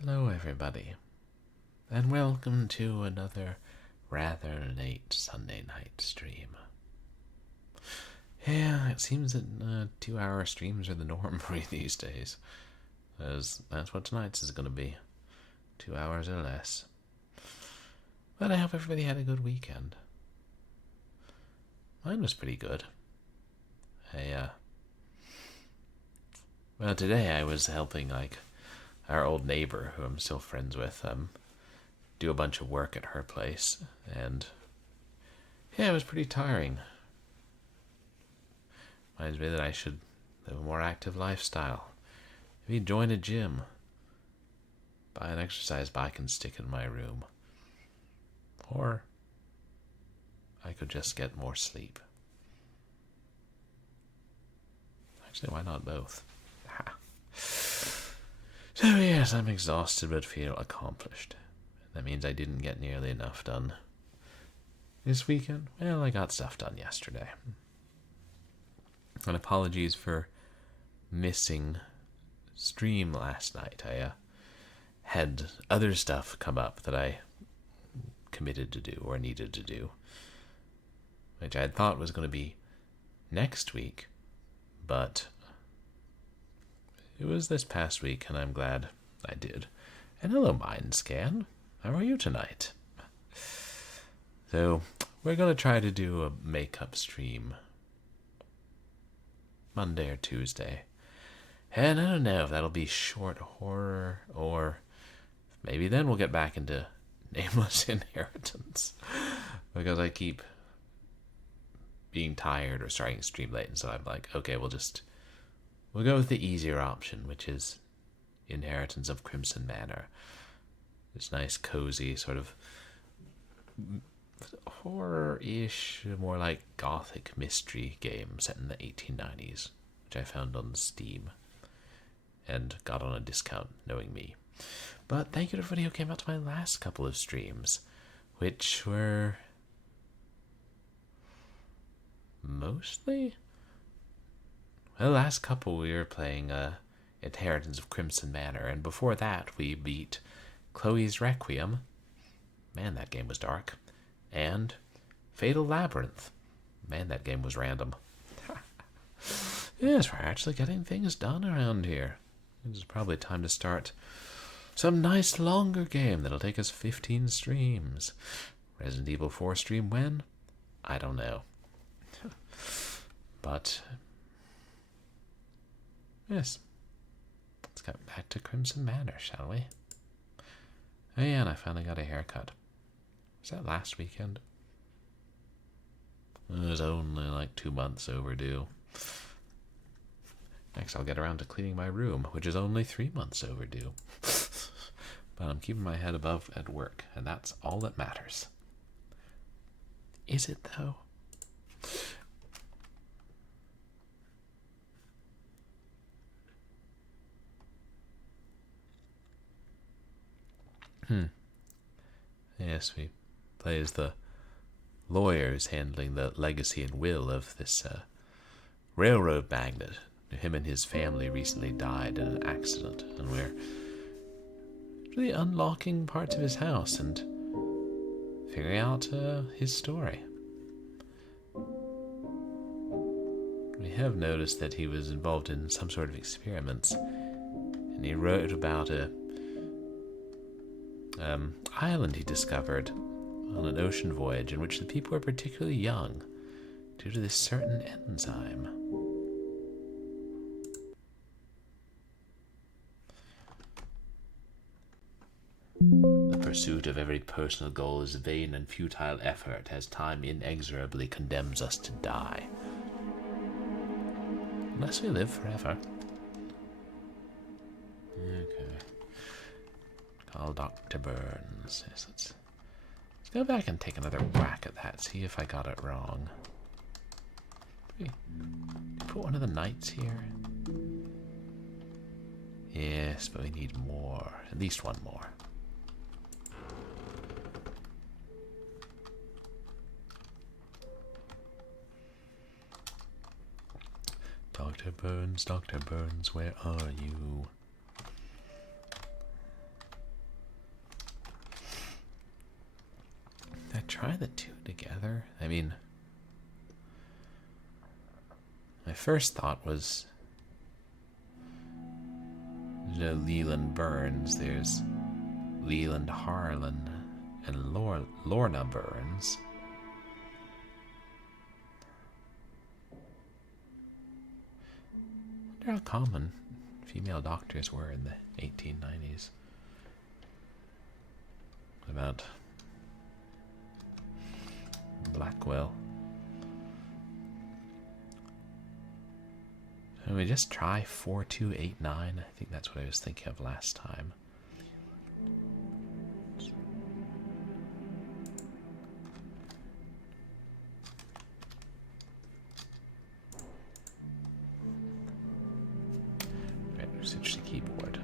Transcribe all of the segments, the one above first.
Hello everybody, and welcome to another rather late Sunday night stream. Yeah, it seems that 2-hour streams are the norm for me these days, as that's what tonight's is going to be, 2 hours or less. But I hope everybody had a good weekend. Mine was pretty good. Well, today I was helping, our old neighbor, who I'm still friends with, do a bunch of work at her place, and yeah, it was pretty tiring. Reminds me that I should live a more active lifestyle. Maybe join a gym. Buy an exercise bike and stick it in my room. Or I could just get more sleep. Actually, why not both? So yes, I'm exhausted but feel accomplished. That means I didn't get nearly enough done this weekend. Well, I got stuff done yesterday. And apologies for missing stream last night. I had other stuff come up that I committed to do or needed to do, which I had thought was going to be next week, but it was this past week, and I'm glad I did. And hello, Mindscan. How are you tonight? So, we're going to try to do a makeup stream Monday or Tuesday. And I don't know if that'll be short horror, or maybe then we'll get back into Nameless Inheritance. Because I keep being tired or starting to stream late, and so I'm like, okay, we'll go with the easier option, which is Inheritance of Crimson Manor. This nice, cozy, sort of horror-ish, more like gothic mystery game set in the 1890s, which I found on Steam and got on a discount, knowing me. But thank you to everybody who came out to my last couple of streams, which were mostly... Well, the last couple we were playing Inheritance of Crimson Manor, and before that we beat Chloe's Requiem. Man, that game was dark. And Fatal Labyrinth. Man, that game was random. Yes, we're actually getting things done around here. It's probably time to start some nice longer game that'll take us 15 streams. Resident Evil 4 stream when? I don't know. But yes, let's get back to Crimson Manor, shall we? Oh yeah, and I finally got a haircut. Was that last weekend? It was only like 2 months overdue. Next I'll get around to cleaning my room, which is only 3 months overdue. But I'm keeping my head above at work, and that's all that matters. Is it though? Yes, we play as the lawyers handling the legacy and will of this railroad magnate. Him and his family recently died in an accident, and we're really unlocking parts of his house and figuring out his story. We have noticed that he was involved in some sort of experiments, and he wrote about a island he discovered on an ocean voyage in which the people were particularly young due to this certain enzyme. The pursuit of every personal goal is vain and futile effort, as time inexorably condemns us to die. Unless we live forever. Okay. Call Dr. Burns. Yes, let's go back and take another whack at that, see if I got it wrong. Put one of the knights here. Yes, but we need more. At least one more. Dr. Burns, where are you? the two together? I mean, my first thought was, you know, Leland Burns. There's Leland Harlan and Lorna Burns. I wonder how common female doctors were in the 1890s. What about Blackwell? Can we just try 4289? I think that's what I was thinking of last time. Right, switch the keyboard.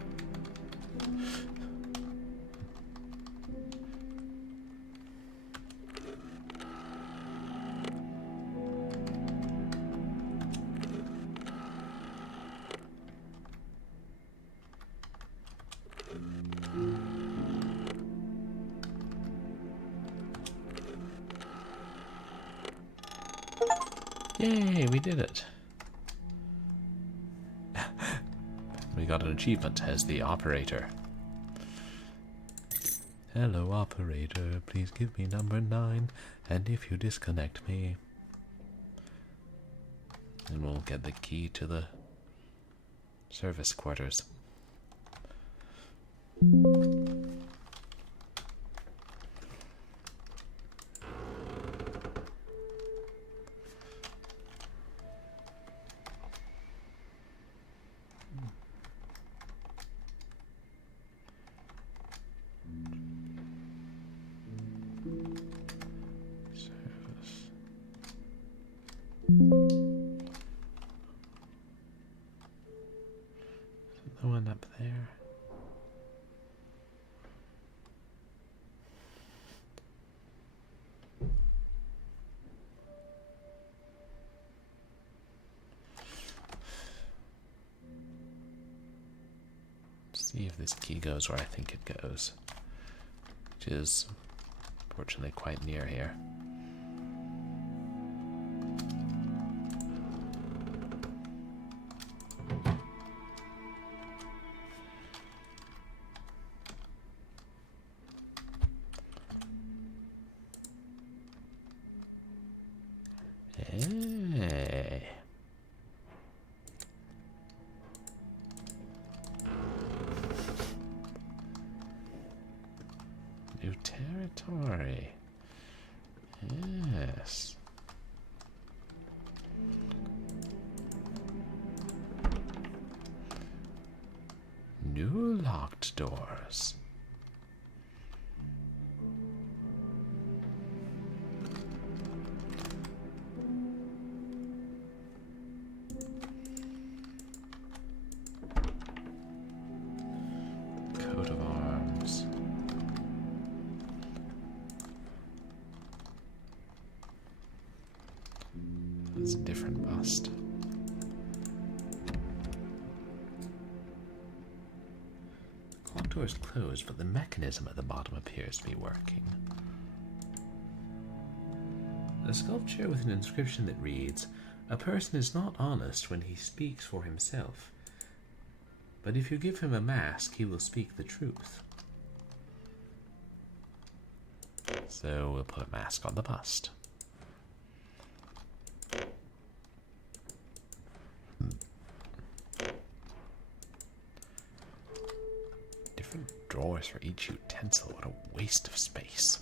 Yay, we did it. We got an achievement as the operator. Hello, operator, please give me number 9, and if you disconnect me, then we'll get the key to the service quarters. The one up there. Let's see if this key goes where I think it goes, which is fortunately quite near here. Hey. New territory. Yes. New locked doors. Coat of arms. That's a different bust. The clock door is closed, but the mechanism at the bottom appears to be working. A sculpture with an inscription that reads, "A person is not honest when he speaks for himself, but if you give him a mask, he will speak the truth." So we'll put a mask on the bust. Different drawers for each utensil. What a waste of space.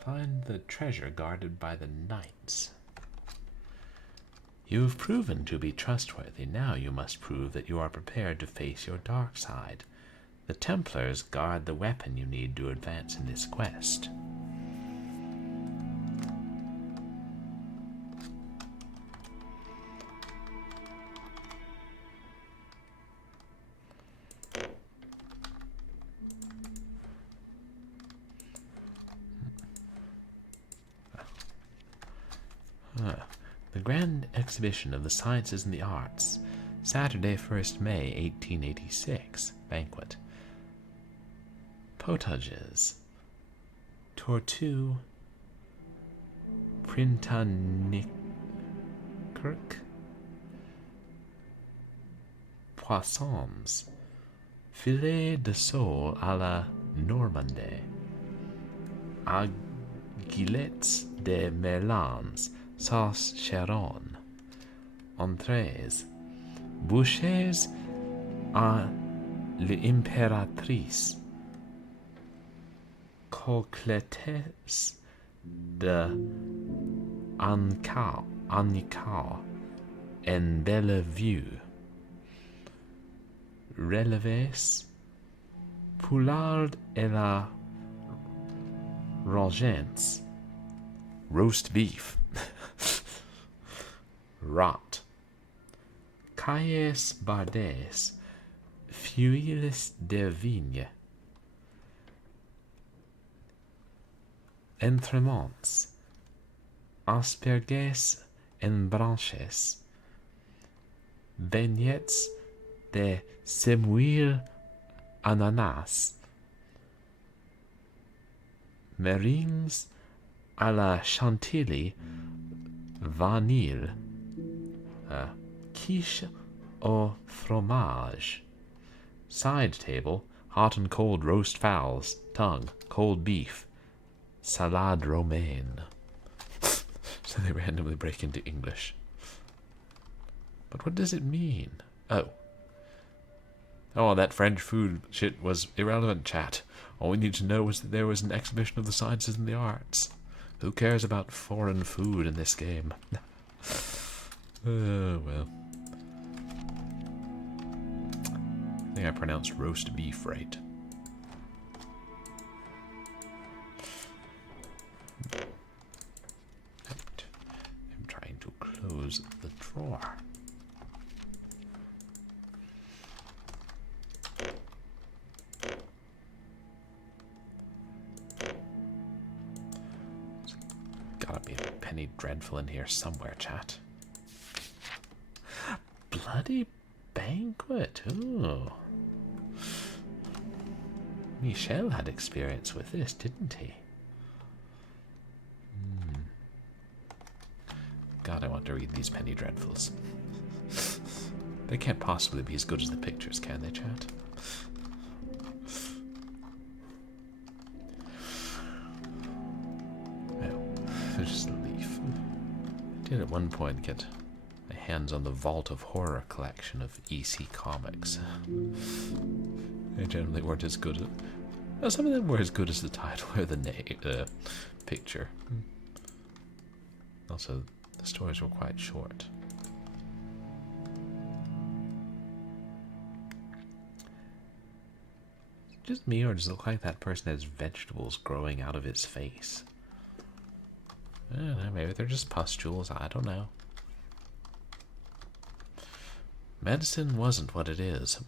Find the treasure guarded by the Knights. You have proven to be trustworthy. Now you must prove that you are prepared to face your dark side. The Templars guard the weapon you need to advance in this quest. Grand Exhibition of the Sciences and the Arts, Saturday, 1st May, 1886, banquet. Potages. Tortue. Printanic. Poissons. Filet de sole à la Normandais. Aguilettes de merlans, sauce Charon. Entrées. Bouchées à l'impératrice. Coquelettes de Ancau en Bellevue. Releves. Poulard et la Rogence. Roast beef. Rot. Cailles Bardes. Fuiles de vigne. Entremonts. Asperges en branches. Beignets de semoule ananas. Meringues à la chantilly vanille. Quiche au fromage. Side table, hot and cold roast fowls, tongue, cold beef, salade romaine. So they randomly break into English. But what does it mean? Oh, that French food shit was irrelevant, chat. All we need to know was that there was an exhibition of the sciences and the arts. Who cares about foreign food in this game? Well. I think I pronounced roast beef right. I'm trying to close the drawer. Gotta be a penny dreadful in here somewhere, chat. Bloody banquet. Ooh. Michel had experience with this, didn't he? God, I want to read these penny dreadfuls. They can't possibly be as good as the pictures, can they, chat? Well, there's just a leaf. I did at one point get my hands on the Vault of Horror collection of EC comics. They generally weren't as good as... Well, some of them were as good as the title or the picture. Also, the stories were quite short. Just me, or does it look like that person has vegetables growing out of his face? I don't know, maybe they're just pustules, I don't know. Medicine wasn't what it is.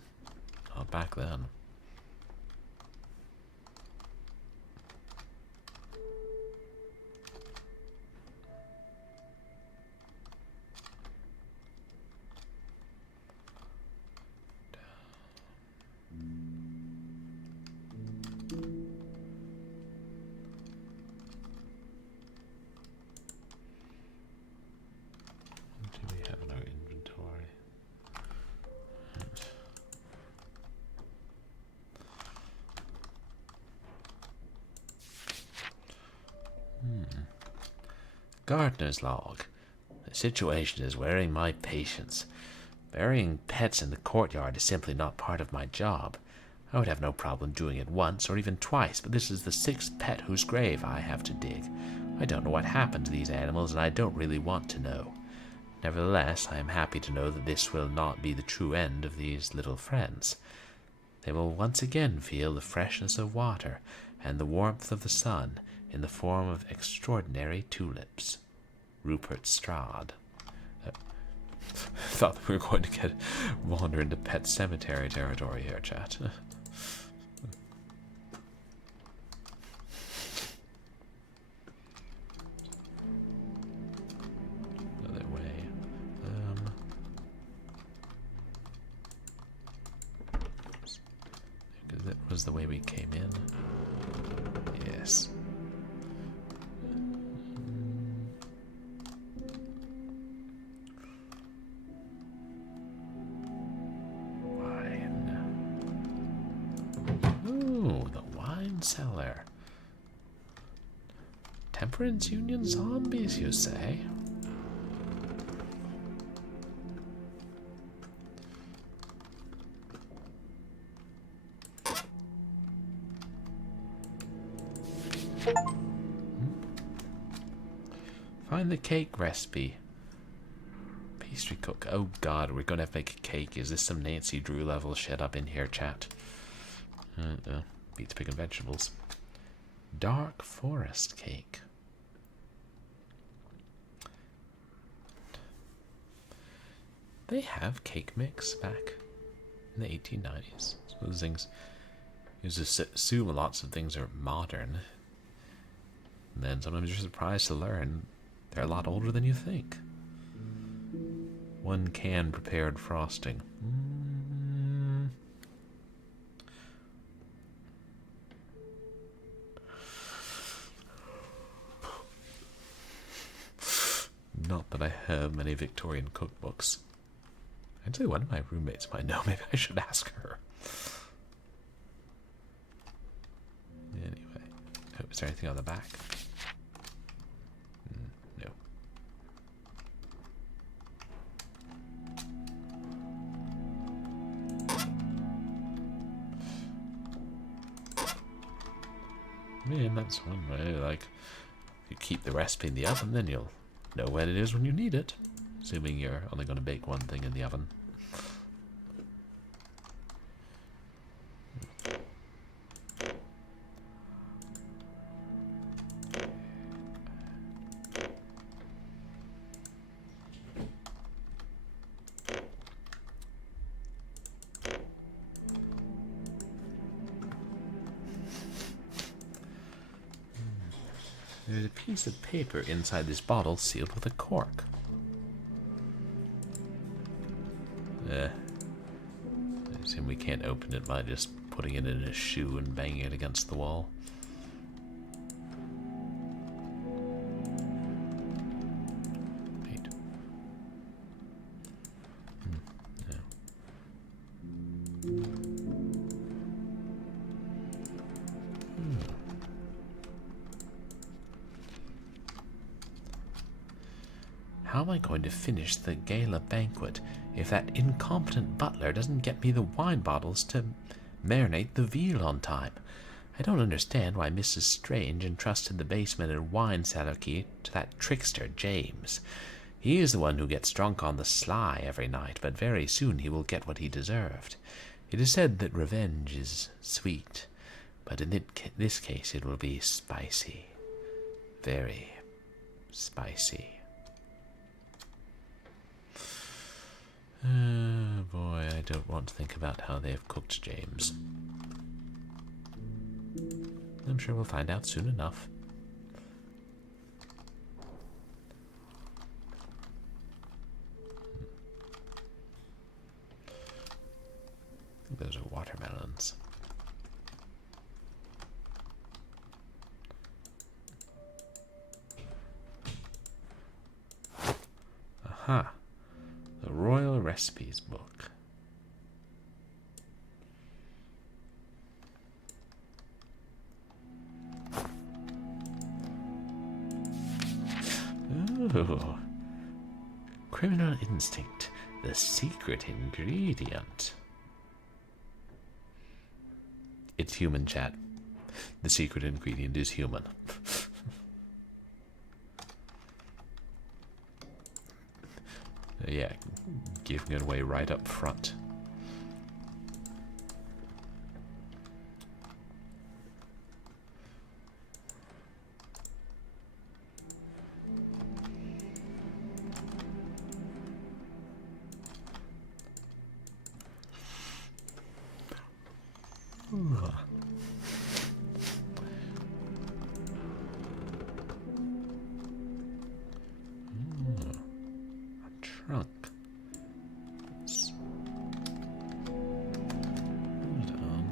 Not back then. Gardener's log. The situation is wearing my patience. Burying pets in the courtyard is simply not part of my job. I would have no problem doing it once or even twice, but this is the 6th pet whose grave I have to dig. I don't know what happened to these animals, and I don't really want to know. Nevertheless, I am happy to know that this will not be the true end of these little friends. They will once again feel the freshness of water and the warmth of the sun in the form of extraordinary tulips. Rupert Strad. Thought we were going to wander into Pet Cemetery territory here, chat. Another way. That was the way we came in. Yes. Wine. Ooh, the wine cellar. Temperance Union zombies, you say? Find the cake recipe. Pastry cook. Oh god, we're gonna have to make a cake. Is this some Nancy Drew level shit up in here, chat? Beats picking vegetables. Dark forest cake. They have cake mix back in the 1890s. So those things, you just assume lots of things are modern. And then sometimes you're surprised to learn they're a lot older than you think. One can prepared frosting. Not that I have many Victorian cookbooks. Actually, one of my roommates might know. Maybe I should ask her. Anyway. Oh, is there anything on the back? No. Man, that's one way. Like, if you keep the recipe in the oven, then you'll know when it is when you need it. Assuming you're only going to bake one thing in the oven. There's a piece of paper inside this bottle sealed with a cork. I assume we can't open it by just putting it in a shoe and banging it against the wall. Wait. No. How am I going to finish the gala banquet if that incompetent butler doesn't get me the wine bottles to marinate the veal on time? I don't understand why Mrs. Strange entrusted the basement and wine cellar key to that trickster James. He is the one who gets drunk on the sly every night, but very soon he will get what he deserved. It is said that revenge is sweet, but in this case it will be spicy. Very spicy. Oh boy, I don't want to think about how they have cooked James. I'm sure we'll find out soon enough. Those are watermelons. Aha! The Royal Recipes book. Ooh. Criminal instinct, the secret ingredient. It's human, chat. The secret ingredient is human. Yeah, giving it away right up front. Ooh. Trunk. Hold on.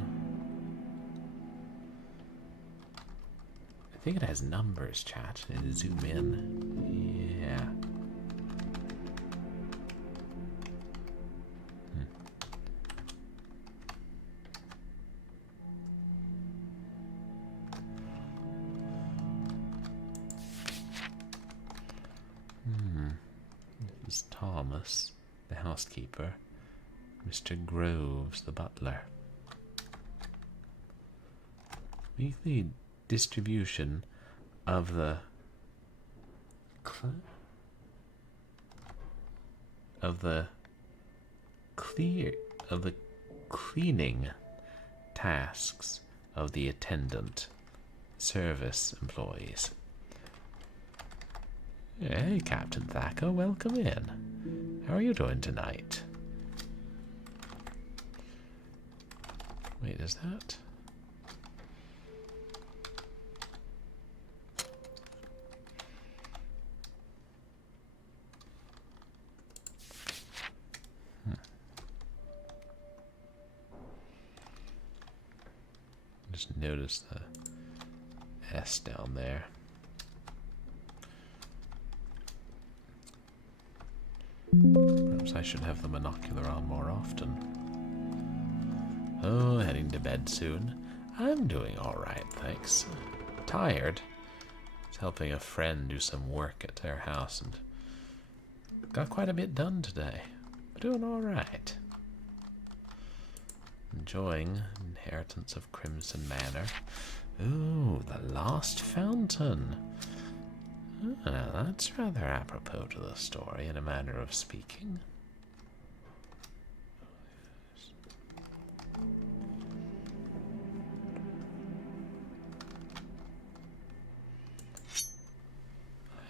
think it has numbers, chat. And zoom in. Yeah. This is Thomas, the housekeeper. Mr. Groves, the butler. Weekly distribution of the cleaning tasks of the attendant service employees. Hey, Captain Thacker, welcome in. How are you doing tonight? Wait, is that? Just notice the S down there. Perhaps I should have the monocular on more often. Oh, heading to bed soon. I'm doing alright, thanks. Tired. I was helping a friend do some work at their house and got quite a bit done today. But doing alright. Enjoying Inheritance of Crimson Manor. Ooh, the Lost Fountain. That's rather apropos to the story, in a manner of speaking.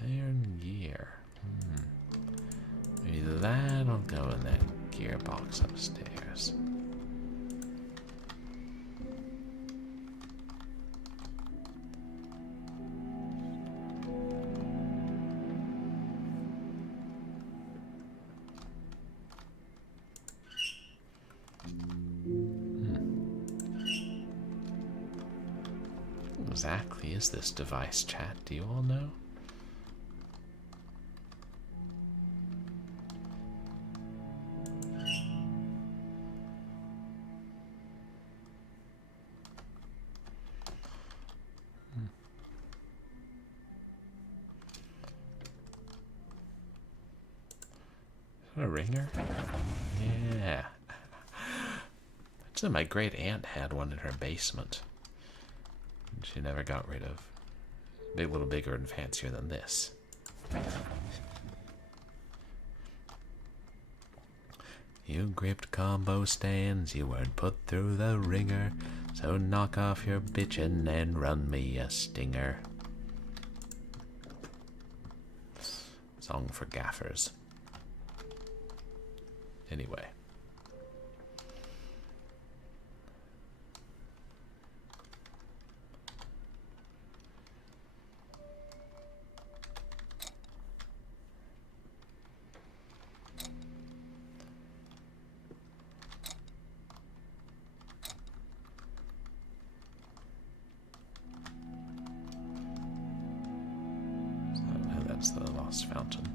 Iron gear. Maybe that'll go in that gearbox upstairs. What exactly is this device, chat? Do you all know? A ringer? Yeah. So my great aunt had one in her basement. And she never got rid of. A little bigger and fancier than this. You gripped combo stands, you weren't put through the ringer. So knock off your bitchin' and run me a stinger. Song for gaffers. Anyway. So that's the Lost Fountain.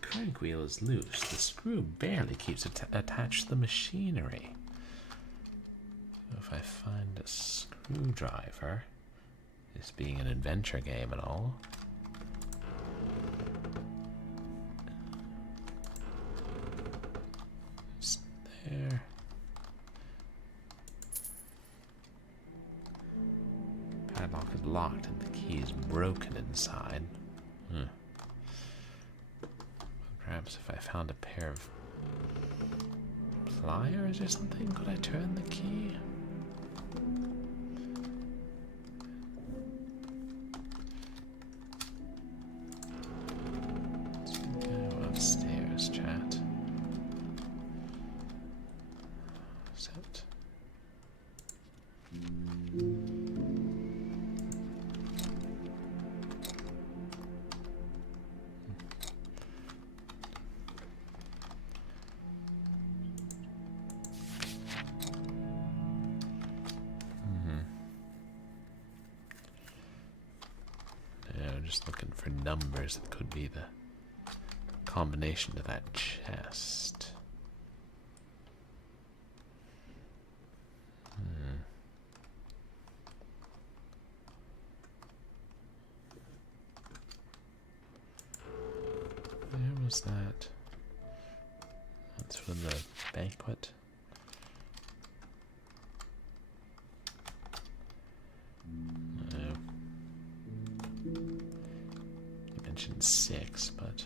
Crank wheel is loose. The screw barely keeps it attached to the machinery. So if I find a screwdriver, this being an adventure game and all. It's there. Padlock is locked and the key is broken inside. Perhaps if I found a pair of pliers or something, could I turn the key? Let's go upstairs, chat. Set. just looking for numbers that could be the combination to that chest. Where was that? That's for the banquet. No. You mentioned 6, but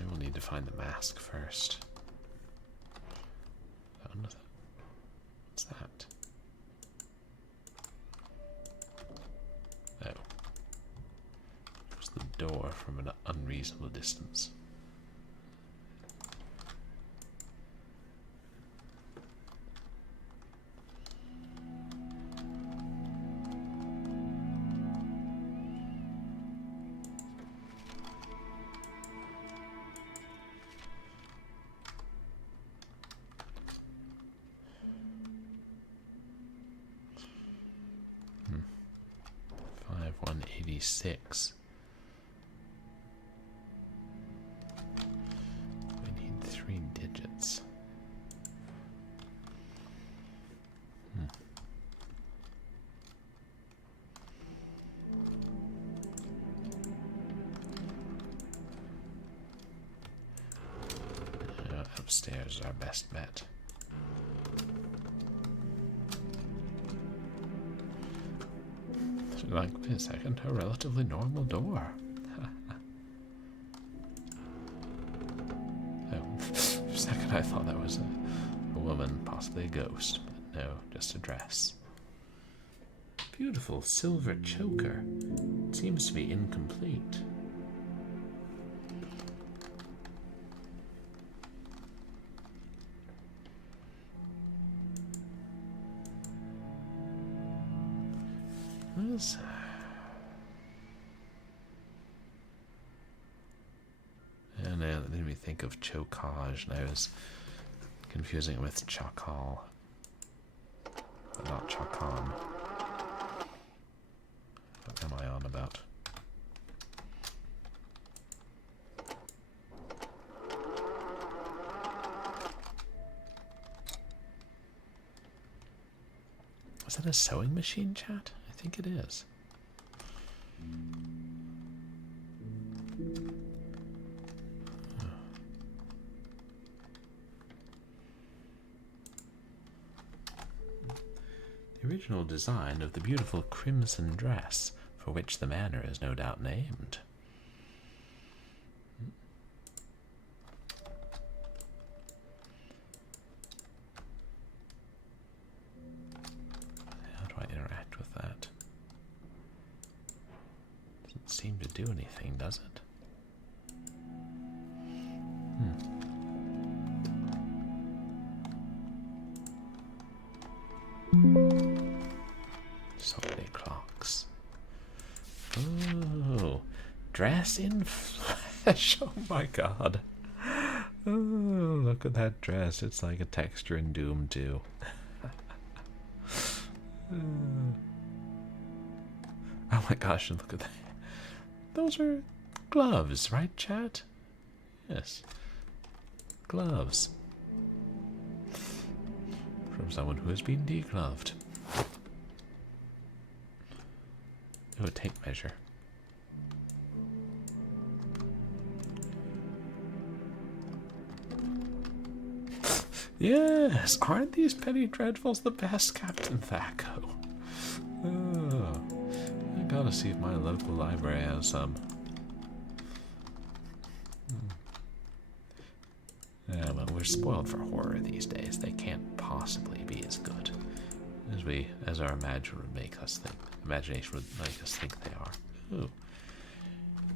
we will need to find the mask first. What's that? Oh. There's the door from an unreasonable distance. Hmm. 5186. We need 3 digits. Upstairs is our best bet. Like, wait a second, a relatively normal door. Oh, for a second I thought that was a woman, possibly a ghost, but no, just a dress. Beautiful silver choker. It seems to be incomplete. And now that made me think of chocage, and I was confusing it with chakal, but not chakan. What am I on about? Is that a sewing machine, chat? I think it is. The original design of the beautiful crimson dress, for which the manor is no doubt named. How do I interact with that? Doesn't seem to do anything, does it? So many clocks. Oh, dress in flesh. Oh my god. Oh, look at that dress. It's like a texture in Doom 2. Oh my gosh, and look at that. Those are gloves, right, chat? Yes. Gloves. From someone who has been degloved. Do a tape measure. Yes, aren't these penny dreadfuls the best, Captain Thaco? Oh, I gotta see if my local library has some. Yeah, well, we're spoiled for horror these days. They can't possibly be as good as our imagination would make us think they are. Ooh.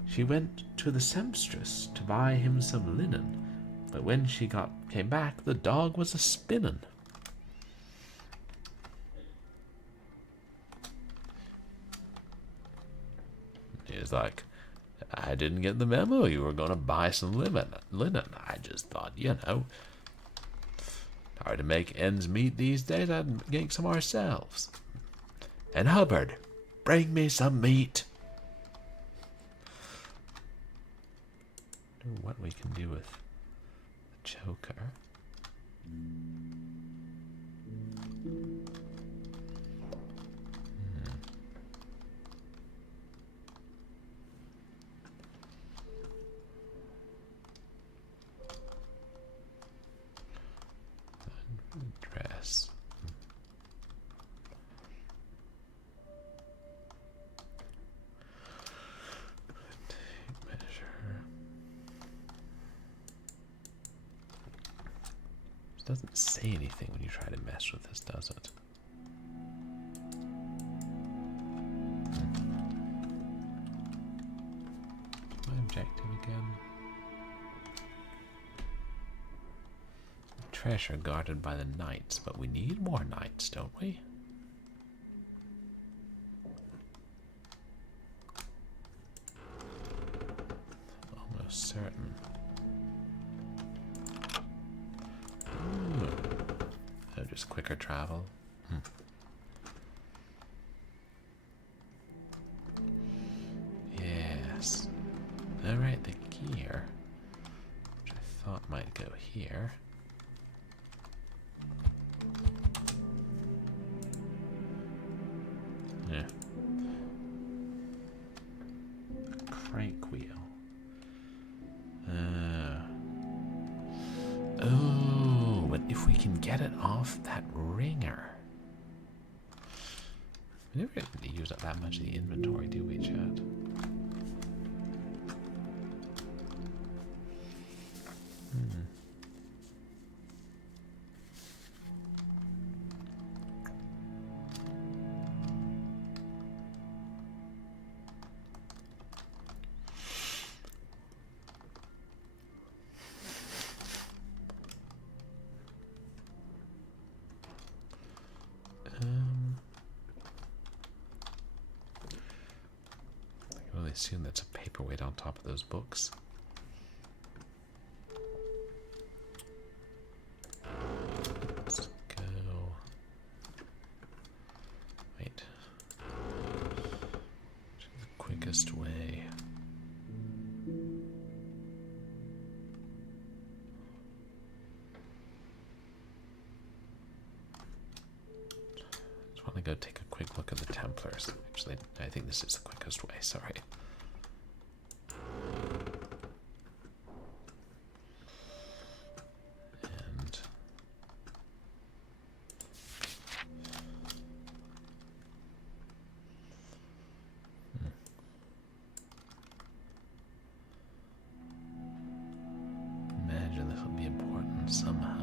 She went to the sempstress to buy him some linen, but when she came back, the dog was a spinnin'. He's like, I didn't get the memo you were going to buy some linen. I just thought, you know, Hard to make ends meet these days. I'd get some ourselves. And Hubbard, bring me some meat. I wonder what we can do with the choker. Dress. Tape measure. It doesn't say anything when you try to mess with this, does it? My objective again. Treasure guarded by the knights, but we need more knights, don't we? Almost certain. Ooh. Oh, just quicker travel. Yes. Alright, the gear, which I thought might go here. Yeah. Crank wheel. Oh, but if we can get it off that ringer. We never really use up that much of the inventory, do we, Chad? I can only assume that's a paperweight on top of those books. Let's go. Wait. The quickest way. Just want to go take a quick look at the Templars. Actually, I think this is the quickest way, sorry. And imagine this will be important somehow.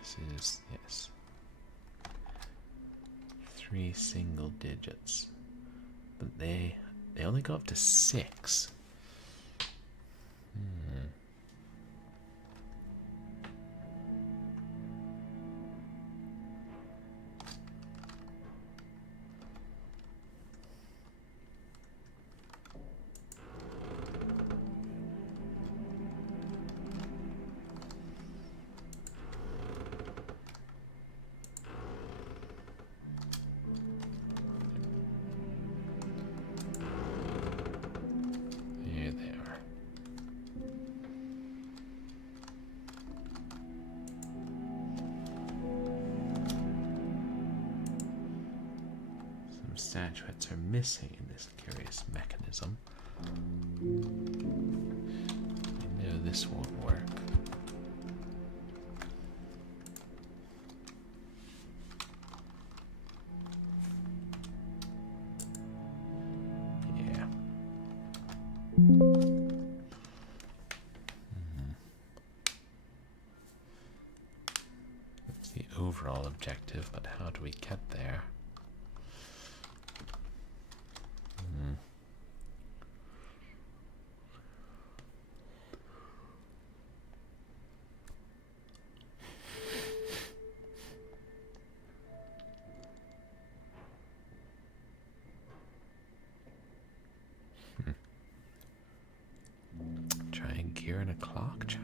This is, yes, 3 single digits, but they only go up to 6. Here they are. Some statuettes are missing in this curious mechanism. I know this won't work. Yeah. That's the overall objective, but how do we get there? a clock, chat?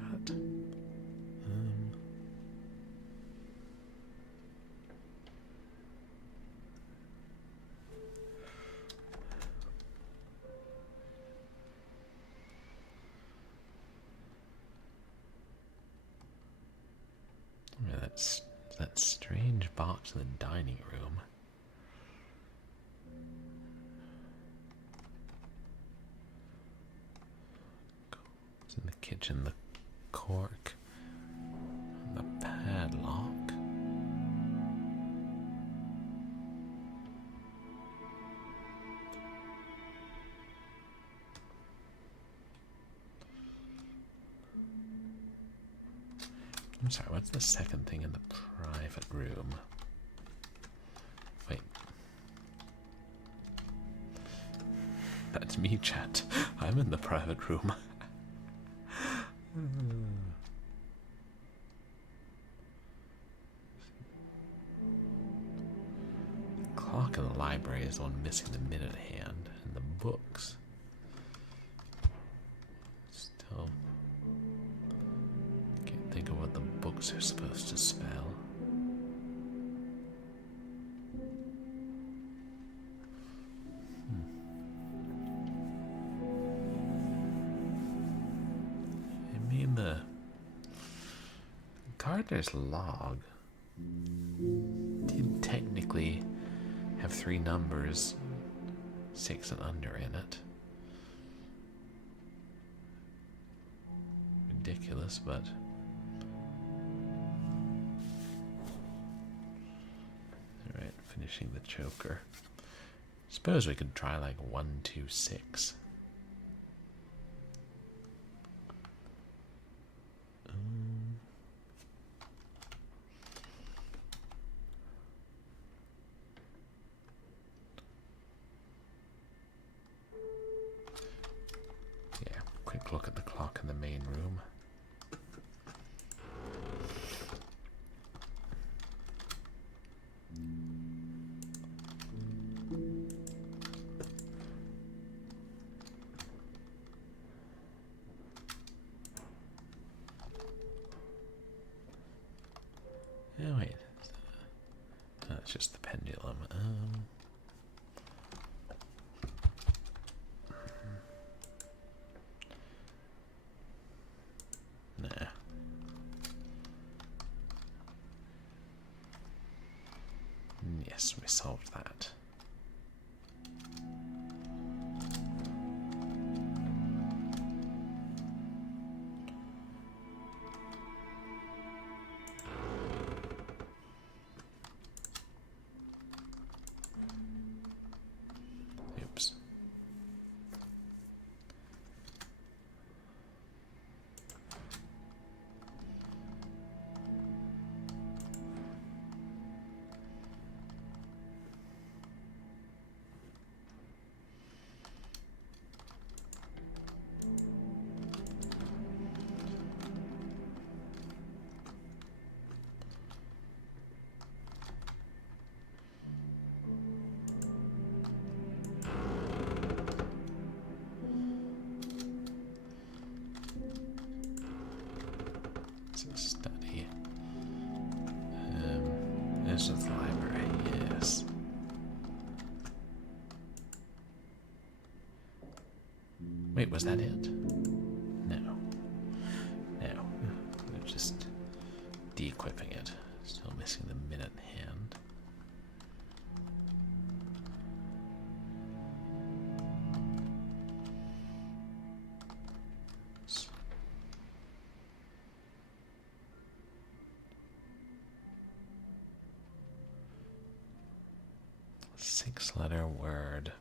Yeah, that's that strange box in the dining room. It's in the kitchen, the cork, the padlock. I'm sorry, what's the second thing in the private room? Wait. That's me, chat. I'm in the private room. The clock in the library is the one missing the minute hand, and the books. Still can't think of what the books are supposed to spell. I mean, the Gardner's log did technically have 3 numbers, 6 and under in it. Ridiculous, but alright, finishing the choker. Suppose we could try like 1, 2, 6. Yeah, quick look at the clock in the main room. Oh wait, that's just the pendulum. Nah. Yes, we solved that. Oops. Study. This is the library, yes. Wait, was that it? No. No. We're just de-equipping it. Still missing the minute hand. Six-letter word.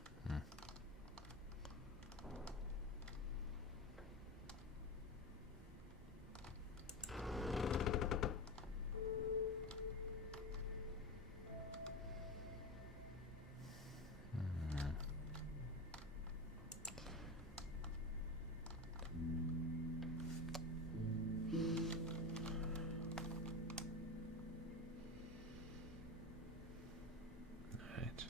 Right.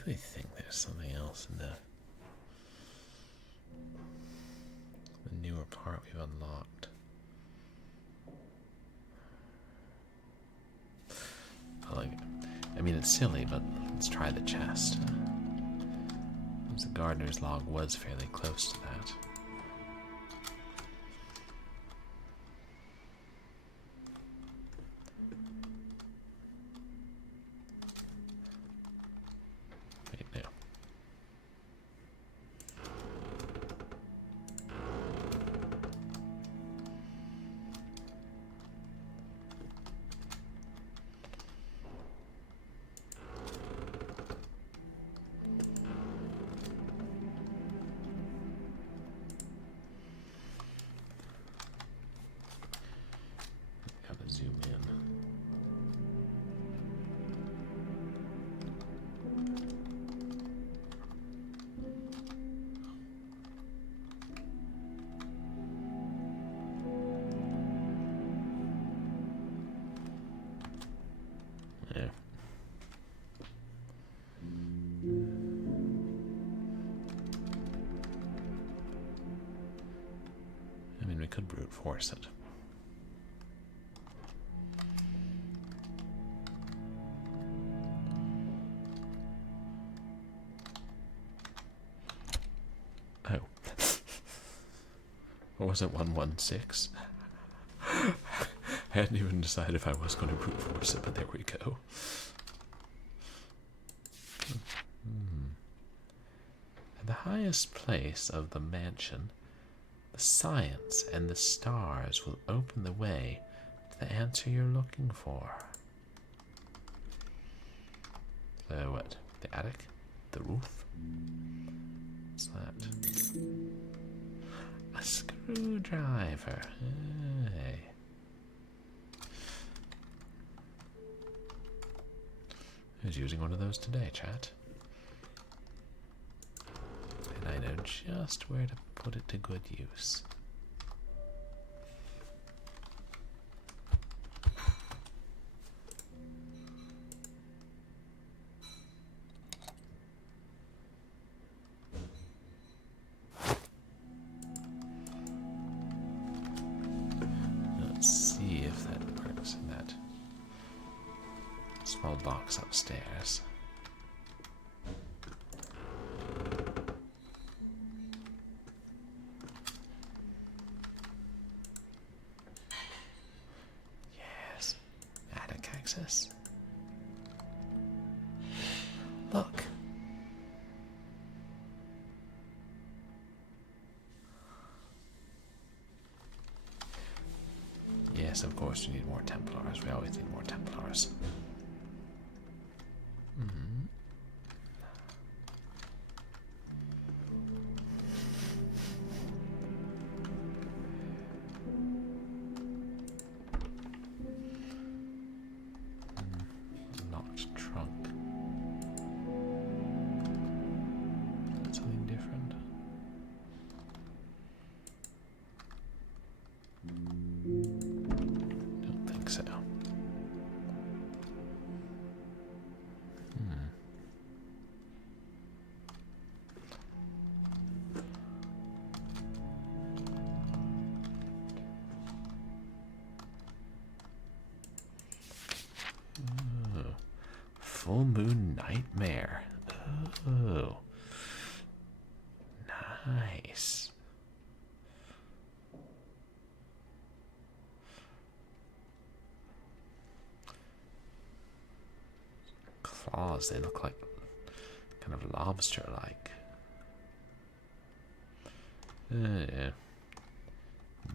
vaguely think there's something else in the newer part we've unlocked. I mean, it's silly, but let's try the chest. The gardener's log was fairly close to that. Wait, no. Gotta zoom in. Yeah. I mean, we could brute force it. Oh. What was it, 116? I hadn't even decided if I was going to brute force it, but there we go. At the highest place of the mansion, the science and the stars will open the way to the answer you're looking for. So what? The attic? The roof? What's that? A screwdriver. Hey. Who's using one of those today, chat? And I know just where to put it to good use. Let's see if that works in that small box upstairs. Yes, attic access. Look. Yes, of course we need more Templars. We always need more Templars. Locked trunk. Something different. Don't think so. Full moon nightmare. Oh, nice. Claws, they look like kind of lobster-like. Yeah.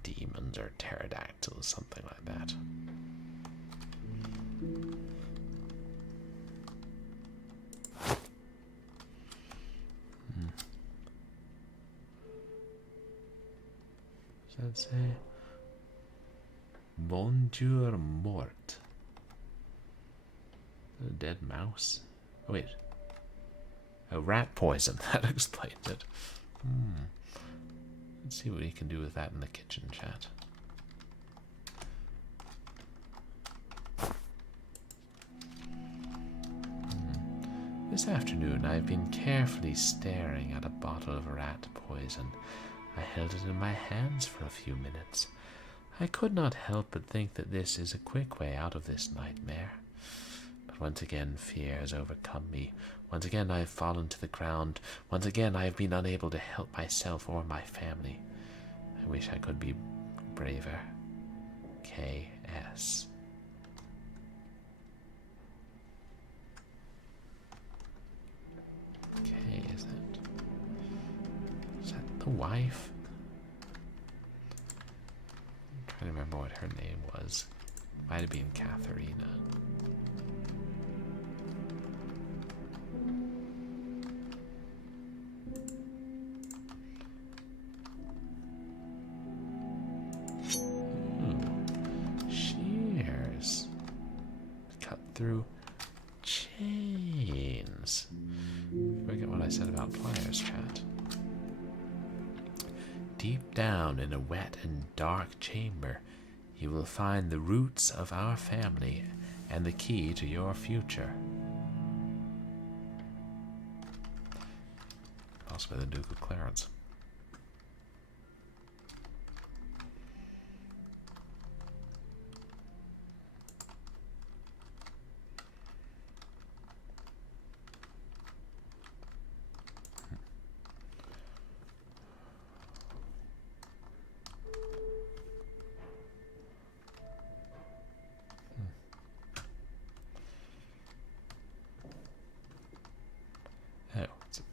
Demons or pterodactyls, something like that. Does that say Bonjour Mort? A dead mouse? Oh, wait. Oh, rat poison. That explains it. Let's see what we can do with that in the kitchen, chat. This afternoon I've been carefully staring at a bottle of rat poison. I held it in my hands for a few minutes. I could not help but think that this is a quick way out of this nightmare. But once again fear has overcome me. Once again I have fallen to the ground. Once again I have been unable to help myself or my family. I wish I could be braver. K.S. Okay, is that the wife? I'm trying to remember what her name was. Might have been Katharina. Shears. Cut through chains. Forget what I said about pliers, chat. Deep down in a wet and dark chamber, you will find the roots of our family and the key to your future. Possibly the Duke of Clarence.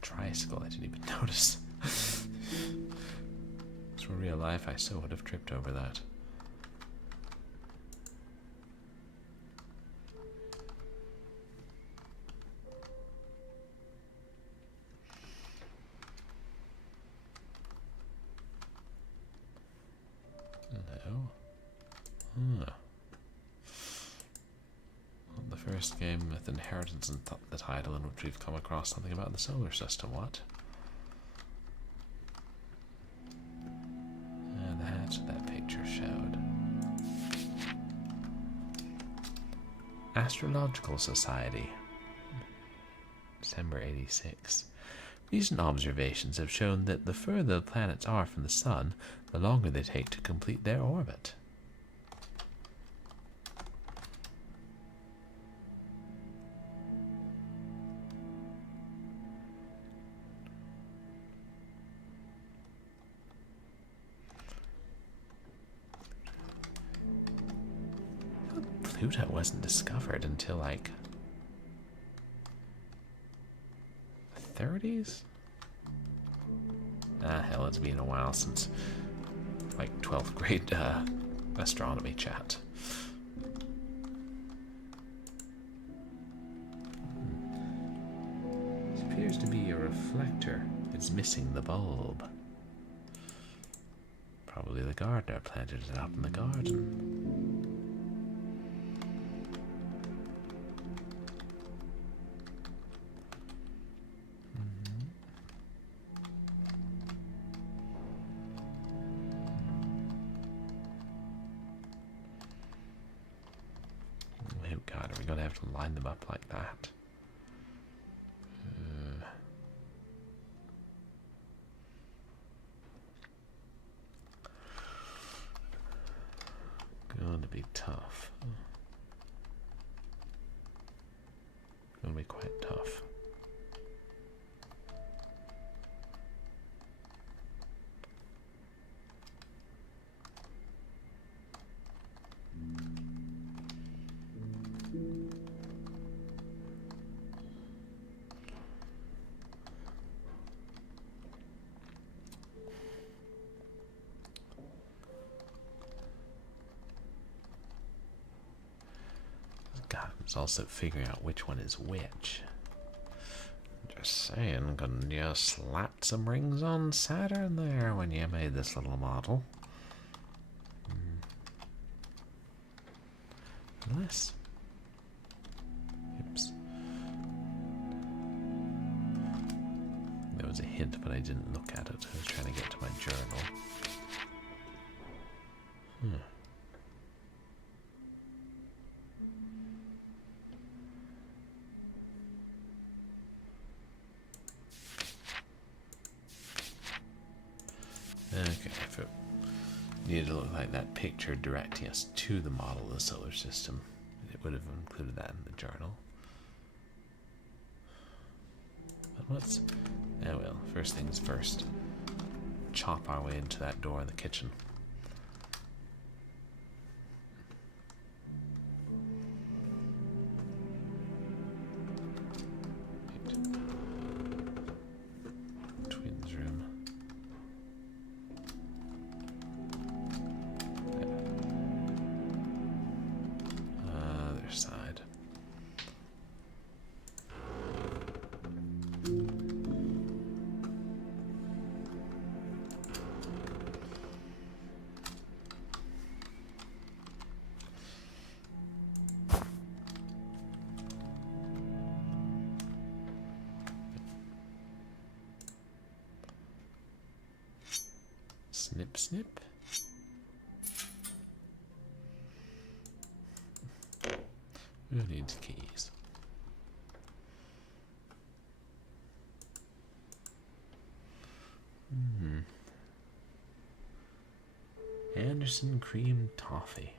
Tricycle, I didn't even notice. So in real life, I so would have tripped over that. No. Huh. The first game with inheritance in the title in which we've come across something about the solar system. What? That's what that picture showed. Astrological Society. December 86. Recent observations have shown that the further the planets are from the Sun, the longer they take to complete their orbit. Pluto wasn't discovered until like the 30s? Hell, it's been a while since like 12th grade astronomy chat. This appears to be a reflector. It's missing the bulb. Probably the gardener planted it up in the garden. God, are we going to have to line them up like that? Going to be tough. Going to be quite tough. God, it's also figuring out which one is which. Just saying, couldn't you slap some rings on Saturn there when you made this little model? Unless... Oops. There was a hint, but I didn't look at it. I was trying to get to my journal. Okay, if it needed to look like that picture directing us to the model of the solar system, it would have included that in the journal. But what's... Oh well, first things first. Chop our way into that door in the kitchen. Twins room. Other side. Snip, snip. Who needs keys? Anderson cream toffee.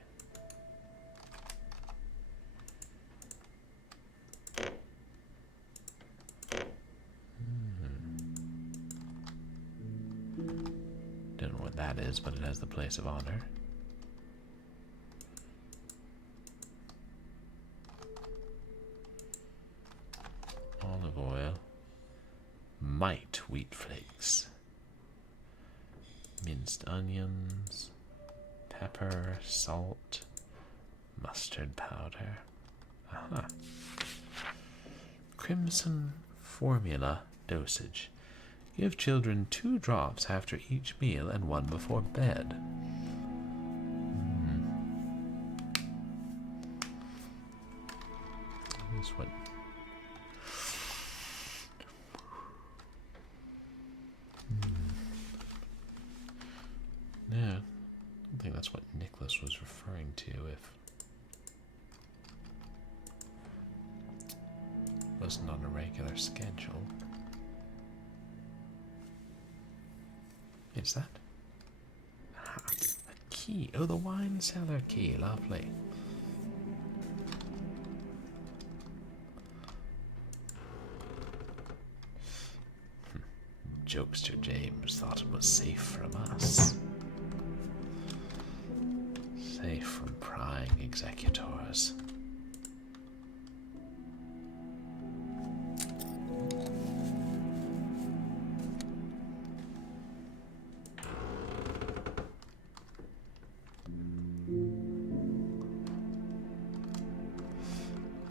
Don't know what that is, but it has the place of honor. Olive oil. Mite wheat flakes. Minced onions. Pepper, salt, mustard powder. Aha. Crimson formula dosage. Give children 2 drops after each meal and 1 before bed. Here's what... No, I don't think that's what Nicholas was referring to if it wasn't on a regular schedule. Is that? Ah, a key. Oh, the wine cellar key. Lovely. Jokester James thought it was safe from us. Safe from prying executors.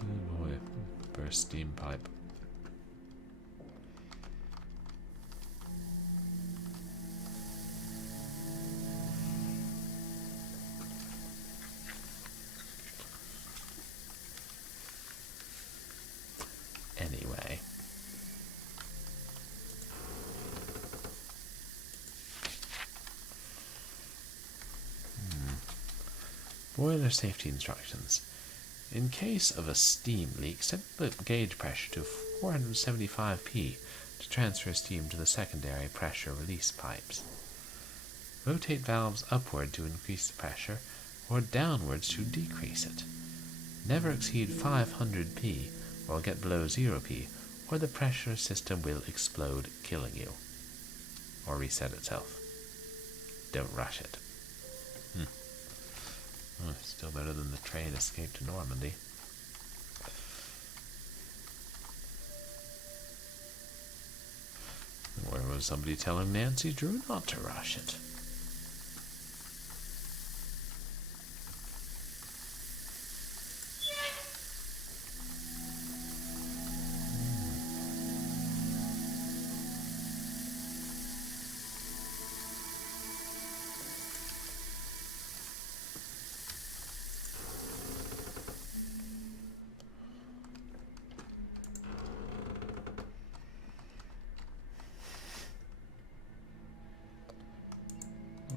Oh boy, burst steam pipe. Anyway. Boiler safety instructions. In case of a steam leak, set the gauge pressure to 475 p to transfer steam to the secondary pressure release pipes. Rotate valves upward to increase the pressure, or downwards to decrease it. Never exceed 500 p, or get below 0 p, or the pressure system will explode, killing you. Or reset itself. Don't rush it. Oh, still better than the train escape to Normandy. Where was somebody telling Nancy Drew not to rush it?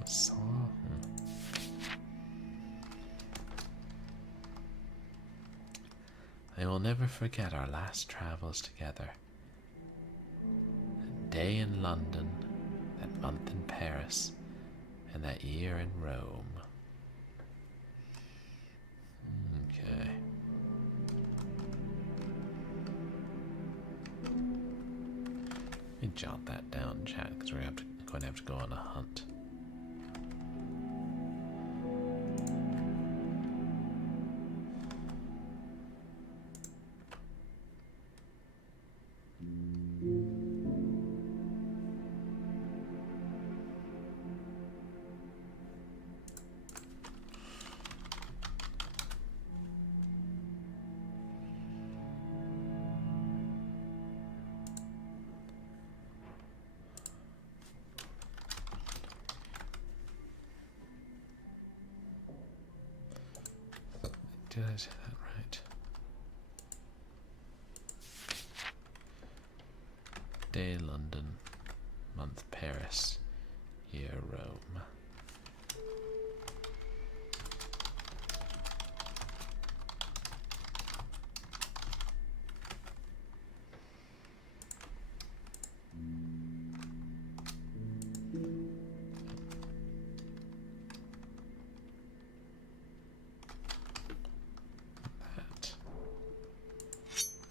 Saw. I will never forget our last travels together. That day in London, that month in Paris, And that year in Rome. Okay. Let me jot that down, chat, because we're going to have to go on a hunt. Did I say that right? Day London, month Paris, year Rome.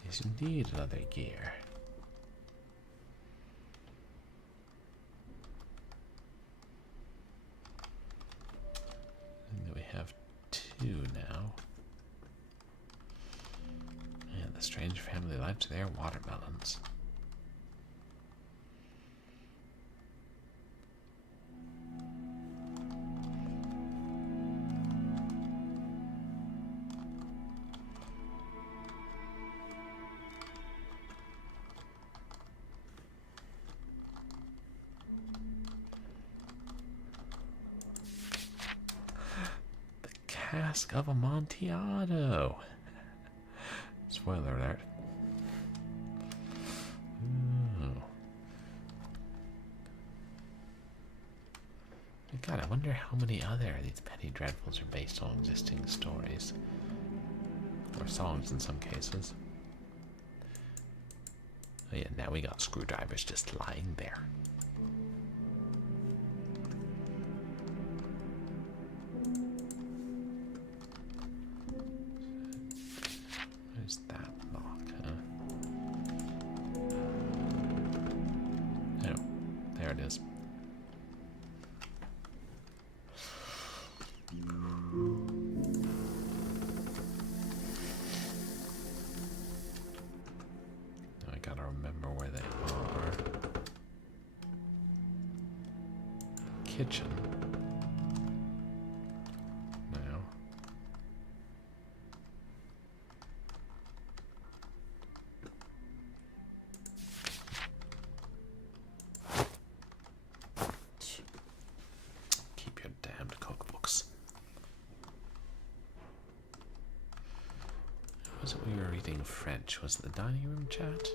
Is indeed another gear. And we have two now. And the strange family liked their watermelons. Cask of Amontillado. Spoiler alert. Ooh. God, I wonder how many other of these Penny Dreadfuls are based on existing stories. Or songs in some cases. Oh yeah, now we got screwdrivers just lying there. Where's that lock, huh? Oh, there it is. Now I gotta remember where they are. Kitchen. Now. Keep your damned cookbooks. Was it we were reading French? Was it the dining room chat?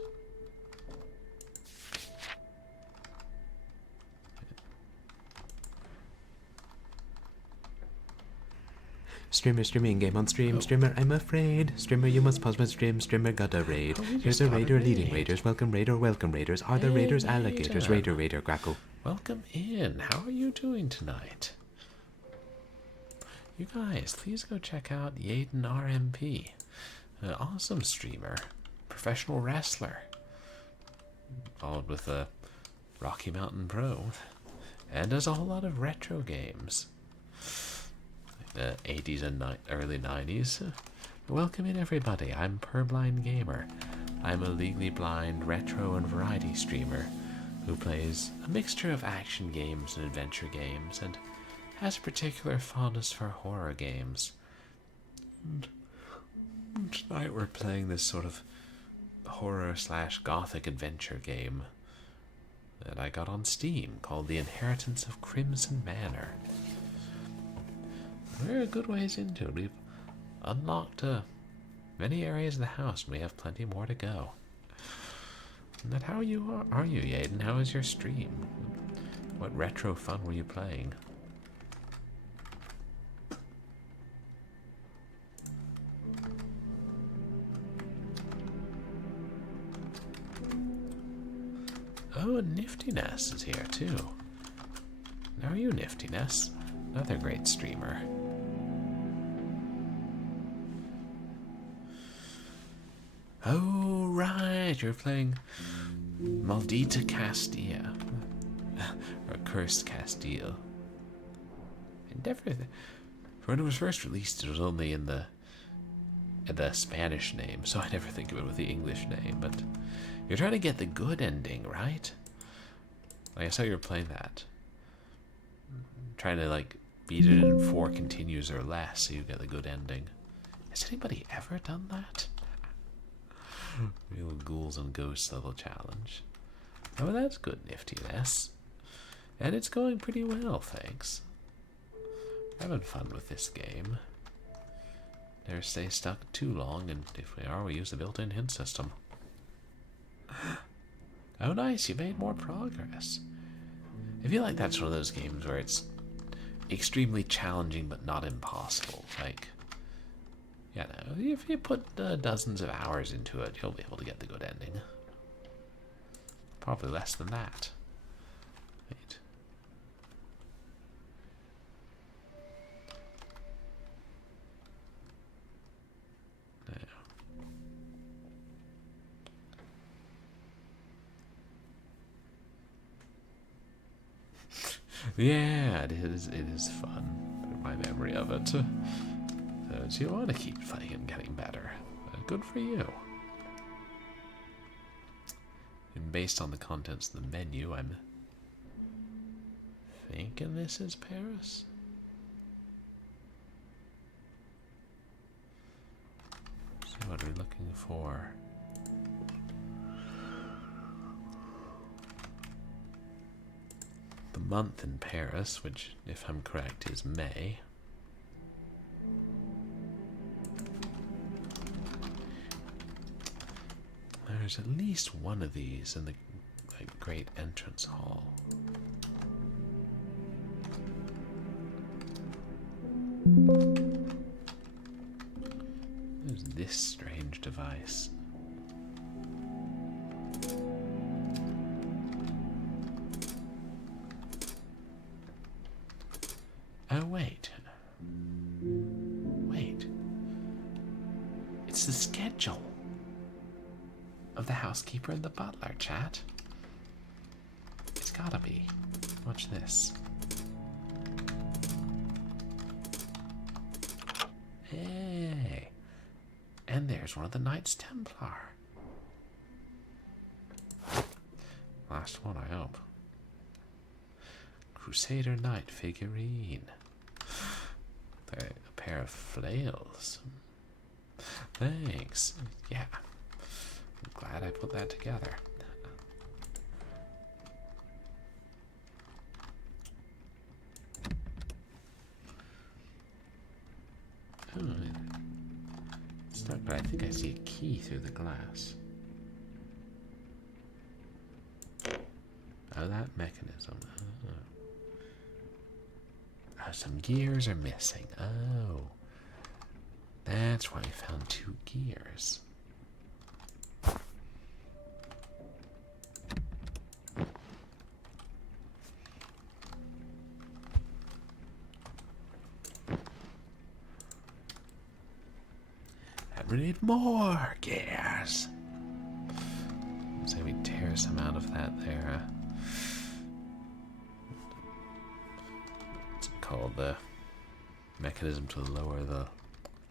Streamer streaming game on stream. Streamer, I'm afraid. Streamer, you must pause my stream. Streamer got a raid. Here's a raider leading raiders. Welcome raider, welcome raiders. Are the raiders alligators? Raider, raider, grackle. Welcome in. How are you doing tonight? You guys, please go check out YadenRMP. An awesome streamer. Professional wrestler. Followed with a Rocky Mountain Pro. And does a whole lot of retro games. The 80s and early 90s. Welcome in, everybody. I'm Purblind Gamer. I'm a legally blind retro and variety streamer who plays a mixture of action games and adventure games and has a particular fondness for horror games. And tonight we're playing this sort of horror/gothic adventure game that I got on Steam called The Inheritance of Crimson Manor. We're a good ways into it. We've unlocked many areas of the house, and we have plenty more to go. And how are you, Yaden? How was your stream? What retro fun were you playing? Oh, and Niftiness is here too. How are you, Niftiness? Another great streamer. Oh, right, you're playing Maldita Castilla. Or Cursed Castile. And everything. When it was first released, it was only in the Spanish name, so I never think of it with the English name, but you're trying to get the good ending, right? Like I saw you were playing that. Trying to, like, beat it in 4 continues or less so you get the good ending. Has anybody ever done that? Real ghouls and ghosts level challenge. Oh, that's good, Niftiness. And it's going pretty well, thanks. Having fun with this game. Never stay stuck too long, and if we are, we use the built-in hint system. Oh, nice, you made more progress. I feel like that's one of those games where it's extremely challenging but not impossible. Like, you know, if you put dozens of hours into it, you'll be able to get the good ending. Probably less than that. Wait. Yeah, it is fun. My memory of it. So you want to keep playing and getting better. Good for you. And based on the contents of the menu, I'm thinking this is Paris. So what are we looking for? The month in Paris, which, if I'm correct, is May. There's at least one of these in the great entrance hall. There's this strange device. Oh, wait. Wait. It's the schedule of the housekeeper and the butler, chat. It's gotta be. Watch this. Hey. And there's one of the Knights Templar. Last one, I hope. Crusader Knight figurine. A pair of flails. Thanks. Yeah. I'm glad I put that together. Oh, it's stuck, but I think I see a key through the glass. Oh, that mechanism. Oh. Oh, some gears are missing. Oh. That's why I found 2 gears. We need more gears. Say we tear some out of that there. It's called the mechanism to lower the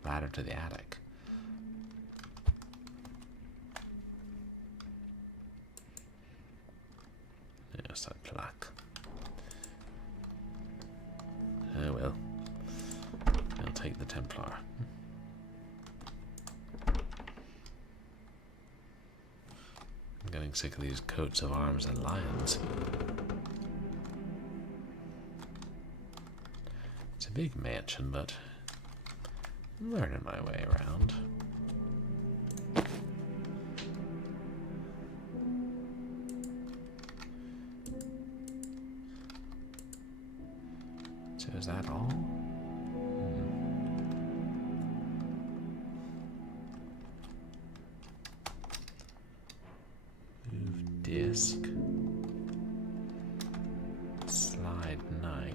ladder to the attic. There's that plaque. Oh well. I'll take the Templar. I'm getting sick of these coats of arms and lions. It's a big mansion, but I'm learning my way around. So is that all? Move disc. Slide knife.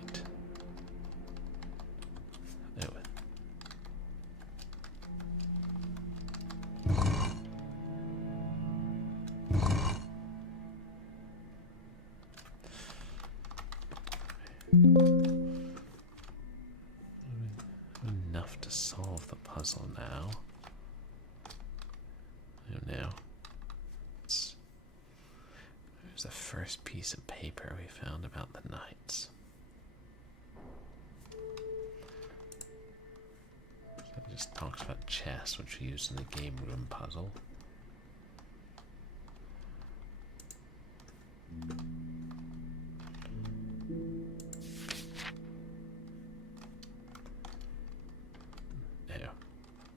Enough to solve the puzzle now. Oh no. There's the first piece of paper we found about the knights. So it just talks about chess, which we used in the game room puzzle.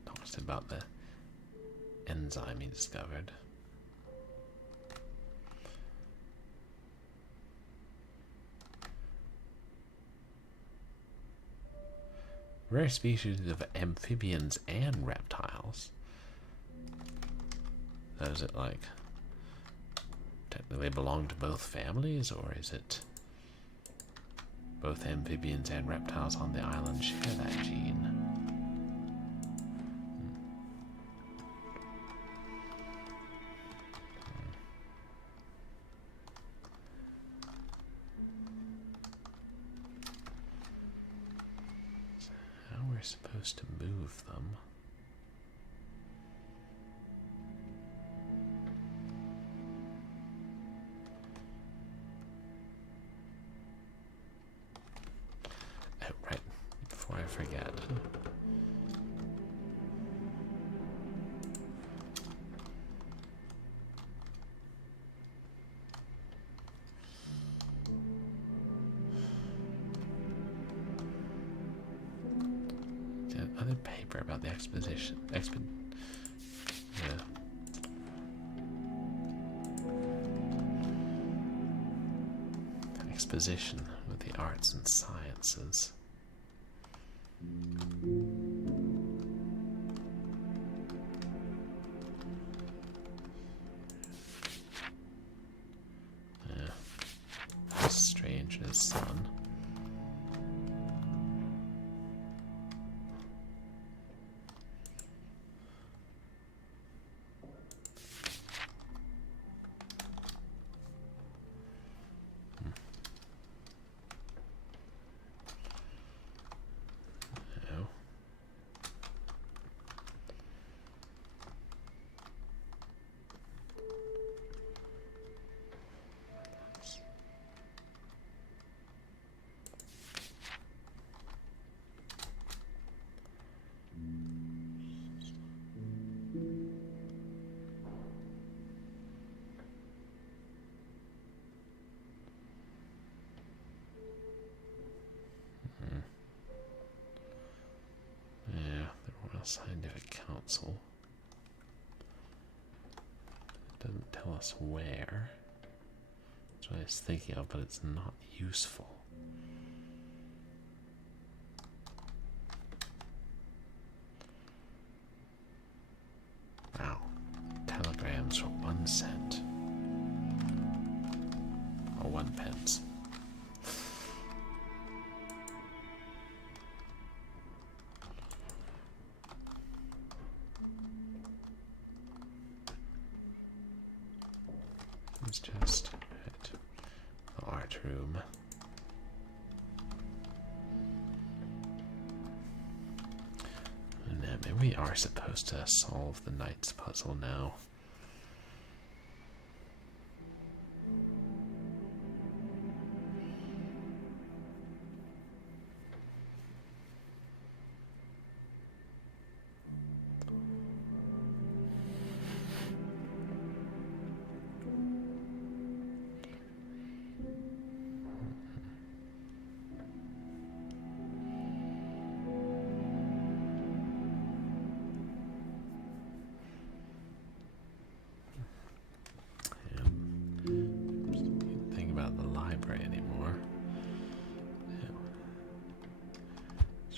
Talks about the enzyme he discovered. Rare species of amphibians and reptiles. Does it like technically belong to both families, or is it both amphibians and reptiles on the island share that gene? We're supposed to move them. Oh, right, before I forget. Other paper about the exposition. Exposition with the arts and sciences. Yeah. Strange and his son. Scientific Council. It doesn't tell us where. That's what I was thinking of, but it's not useful. Wow. Telegrams for 1 cent. Or 1 pence. It's just at the art room. And maybe we are supposed to solve the Knights puzzle now.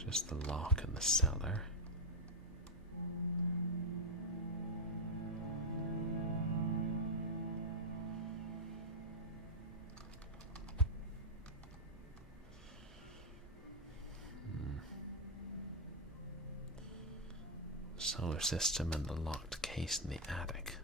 Just the lock and the cellar. Solar system and the locked case in the attic.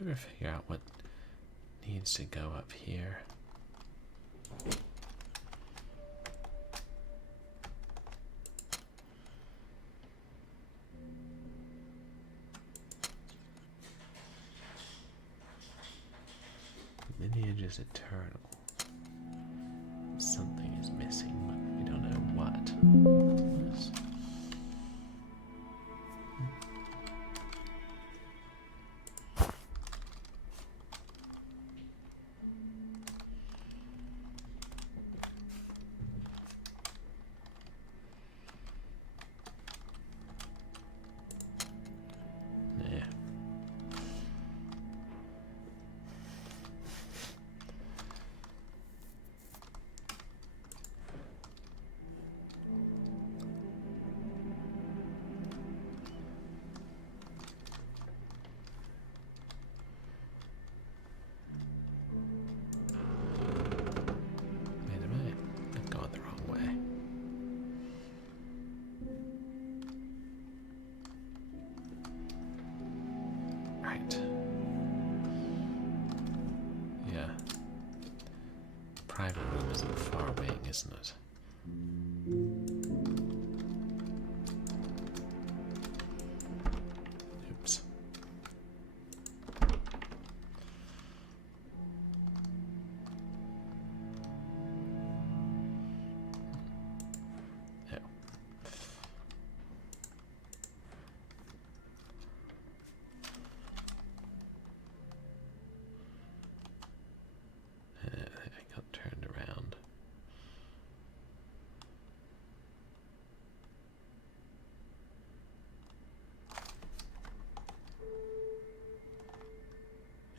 Ever figure out what needs to go up here? Lineage is eternal. Something is missing, but we don't know what. Yeah. Wait a minute. I've gone the wrong way. Right. Yeah. Private room is in the far wing, isn't it? Oops. Oh. I got turned around.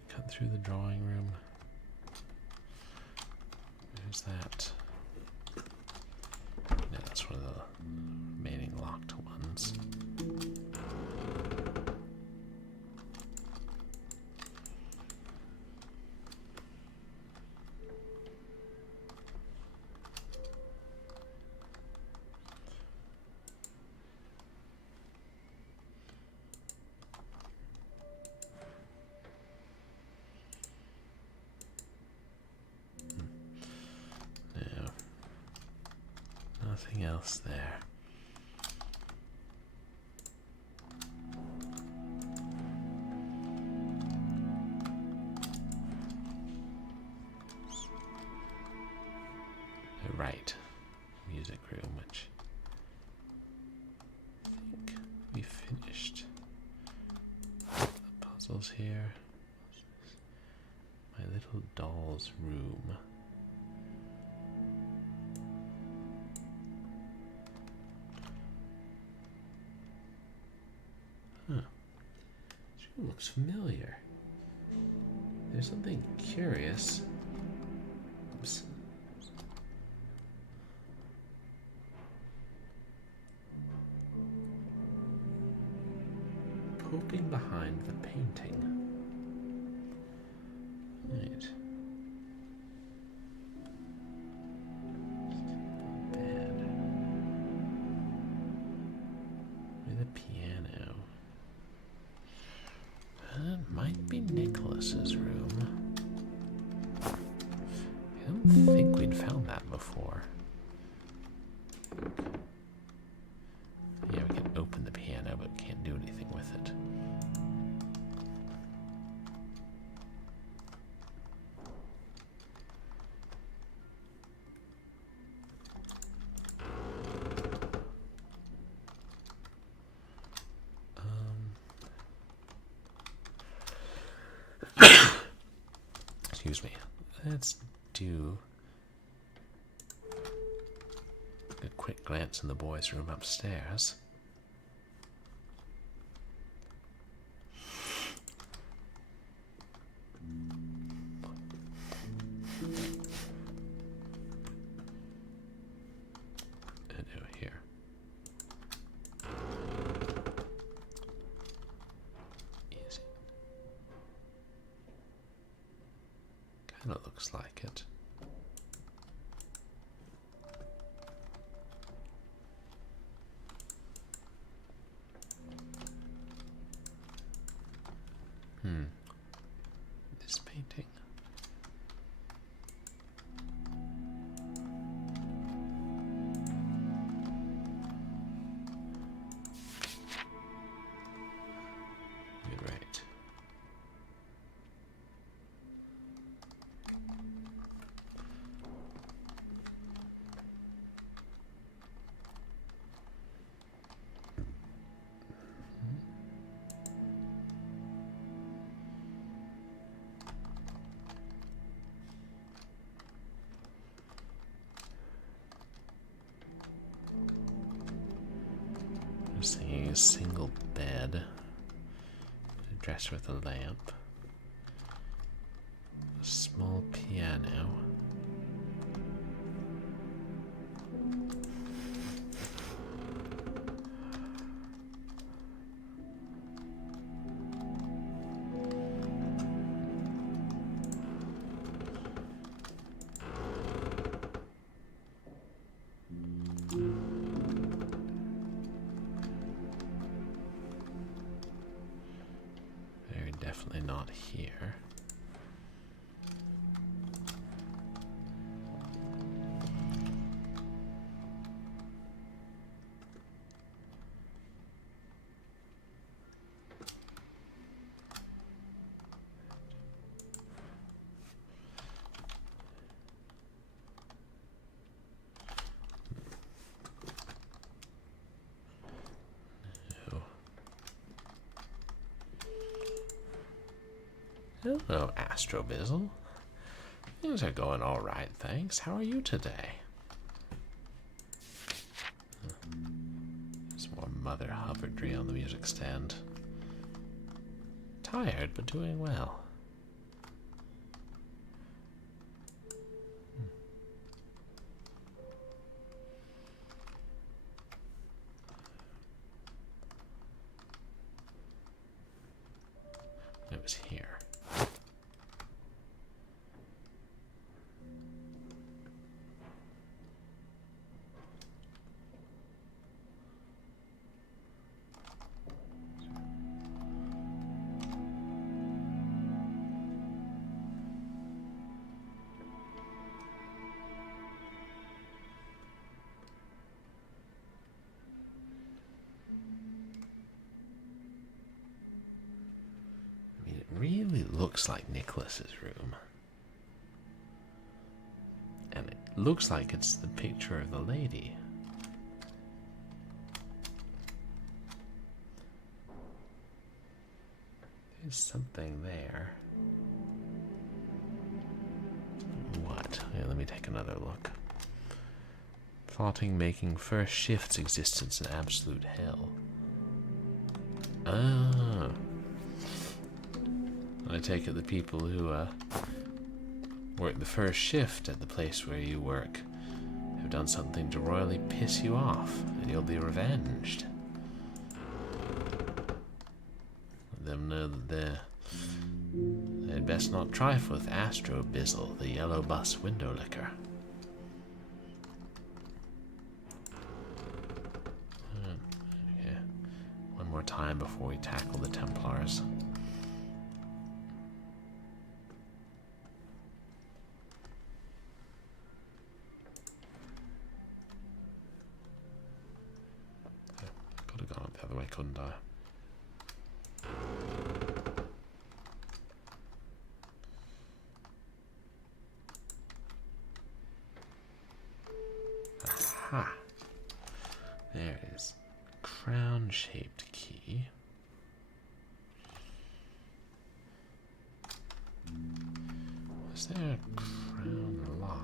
Cut through the drawing room. There's that. No, that's one of the remaining locked ones. No. Nothing else there. Oh, right. Music room, which I think we finished. The puzzles here. My little doll's room. Huh. This room looks familiar. There's something curious. Oops. Poking behind the painting. Right. Not bad. With a piano. That might be Nicholas's room. I don't think we'd found that before. Yeah, we can open the piano, but can't do anything with it. Excuse me. Let's do a quick glance in the boys' room upstairs. And over here. Easy. Kind of looks like it. single bed. A dresser with a lamp. A small piano. Definitely not here. Hello, Astrobizzle. Things are going all right, thanks. How are you today? Some more Mother Hubbardry on the music stand. Tired, but doing well. It was here. Really looks like Nicholas's room. And it looks like it's the picture of the lady. There's something there. What? Yeah, let me take another look. Plotting making first shift's existence in absolute hell. Ah. I take it the people who work the first shift at the place where you work have done something to royally piss you off, and you'll be revenged. Let them know that they'd best not trifle with Astrobizzle, the yellow bus window licker. Okay. One more time before we tackle the Templars. Way, couldn't I? Aha! There it is. Crown-shaped key. Was there a crown lock?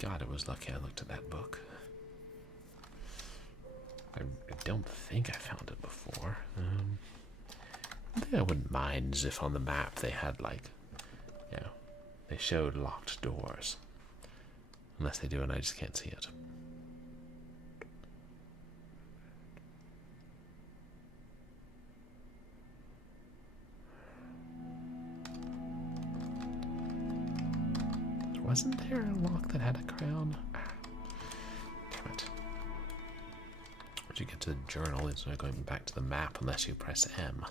God, I was lucky I looked at that book. I don't think I found it before. I think I wouldn't mind if on the map they had, like, you know, they showed locked doors. Unless they do and I just can't see it. Wasn't there a lock that had a crown? Damn it. Once you get to the journal, it's not going back to the map unless you press M.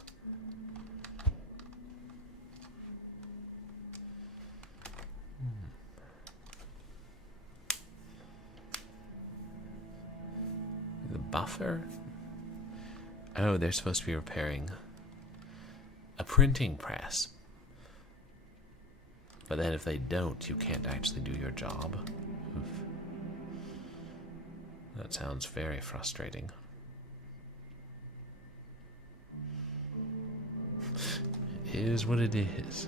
The buffer? Oh, they're supposed to be repairing a printing press. But then if they don't, you can't actually do your job. Oof. That sounds very frustrating. It is what it is.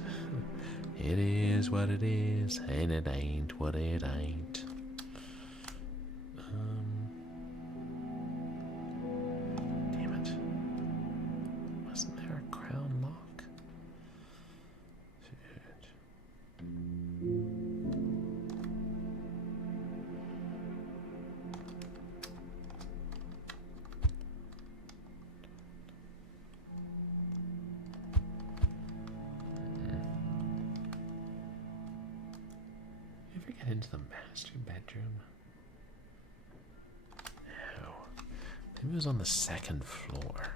It is what it is, and it ain't what it ain't. into the master bedroom? No. Maybe it was on the second floor.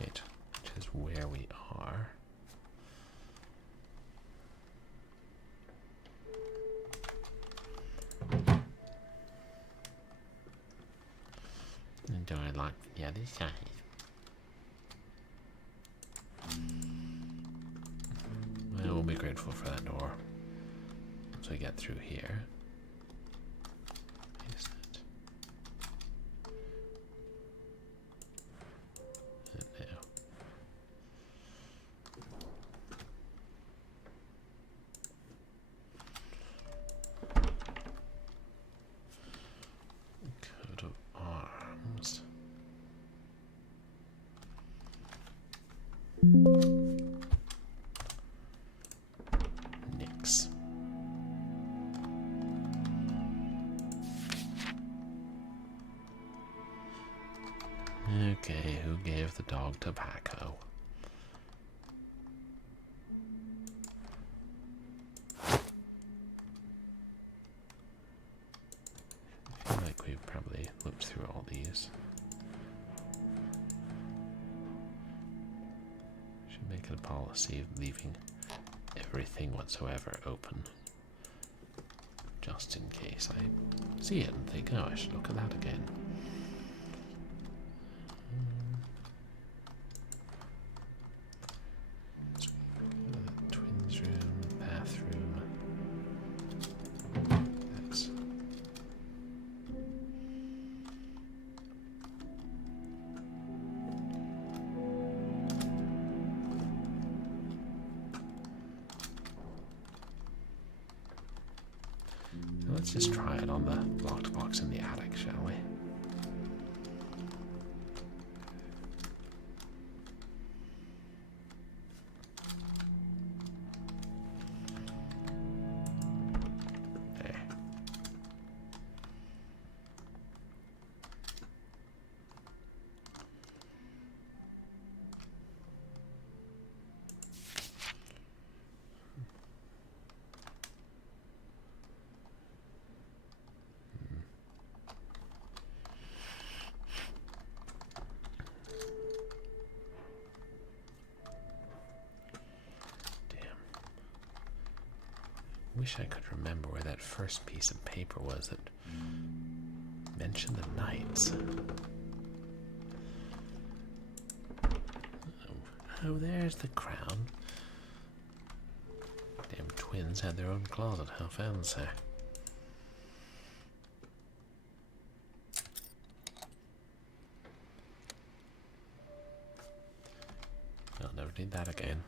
Wait, which is where we are. And do I like the other side? Well, we'll be grateful for that door once we get through here. Is it? No. Coat of arms. Nix. Okay, who gave the dog tobacco? I feel like we've probably looked through all these. Should make it a policy of leaving everything whatsoever open. Just in case I see it and think, oh, I should look at that again. Twins room, bathroom. That's let's just try it on the locked box in the attic, shall we? There. Wish I could remember where that first piece of paper was that mentioned the Knights. Oh, there's the crown. Damn twins had their own closet, how fancy. I'll never need that again.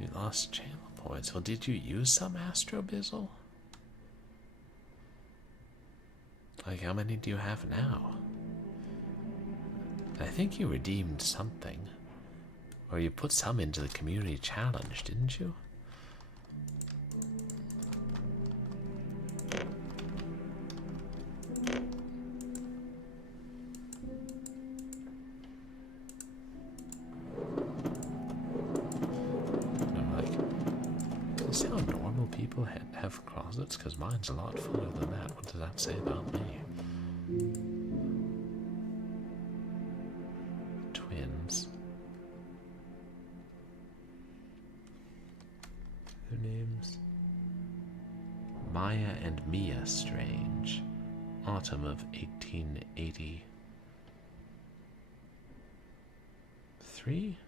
You lost channel points. Well, did you use some astrobizzle? Like, how many do you have now? I think you redeemed something. Or you put some into the community challenge, didn't you? Have closets, because mine's a lot fuller than that. What does that say about me? Twins. Their names? Maya and Mia Strange. Autumn of 1883?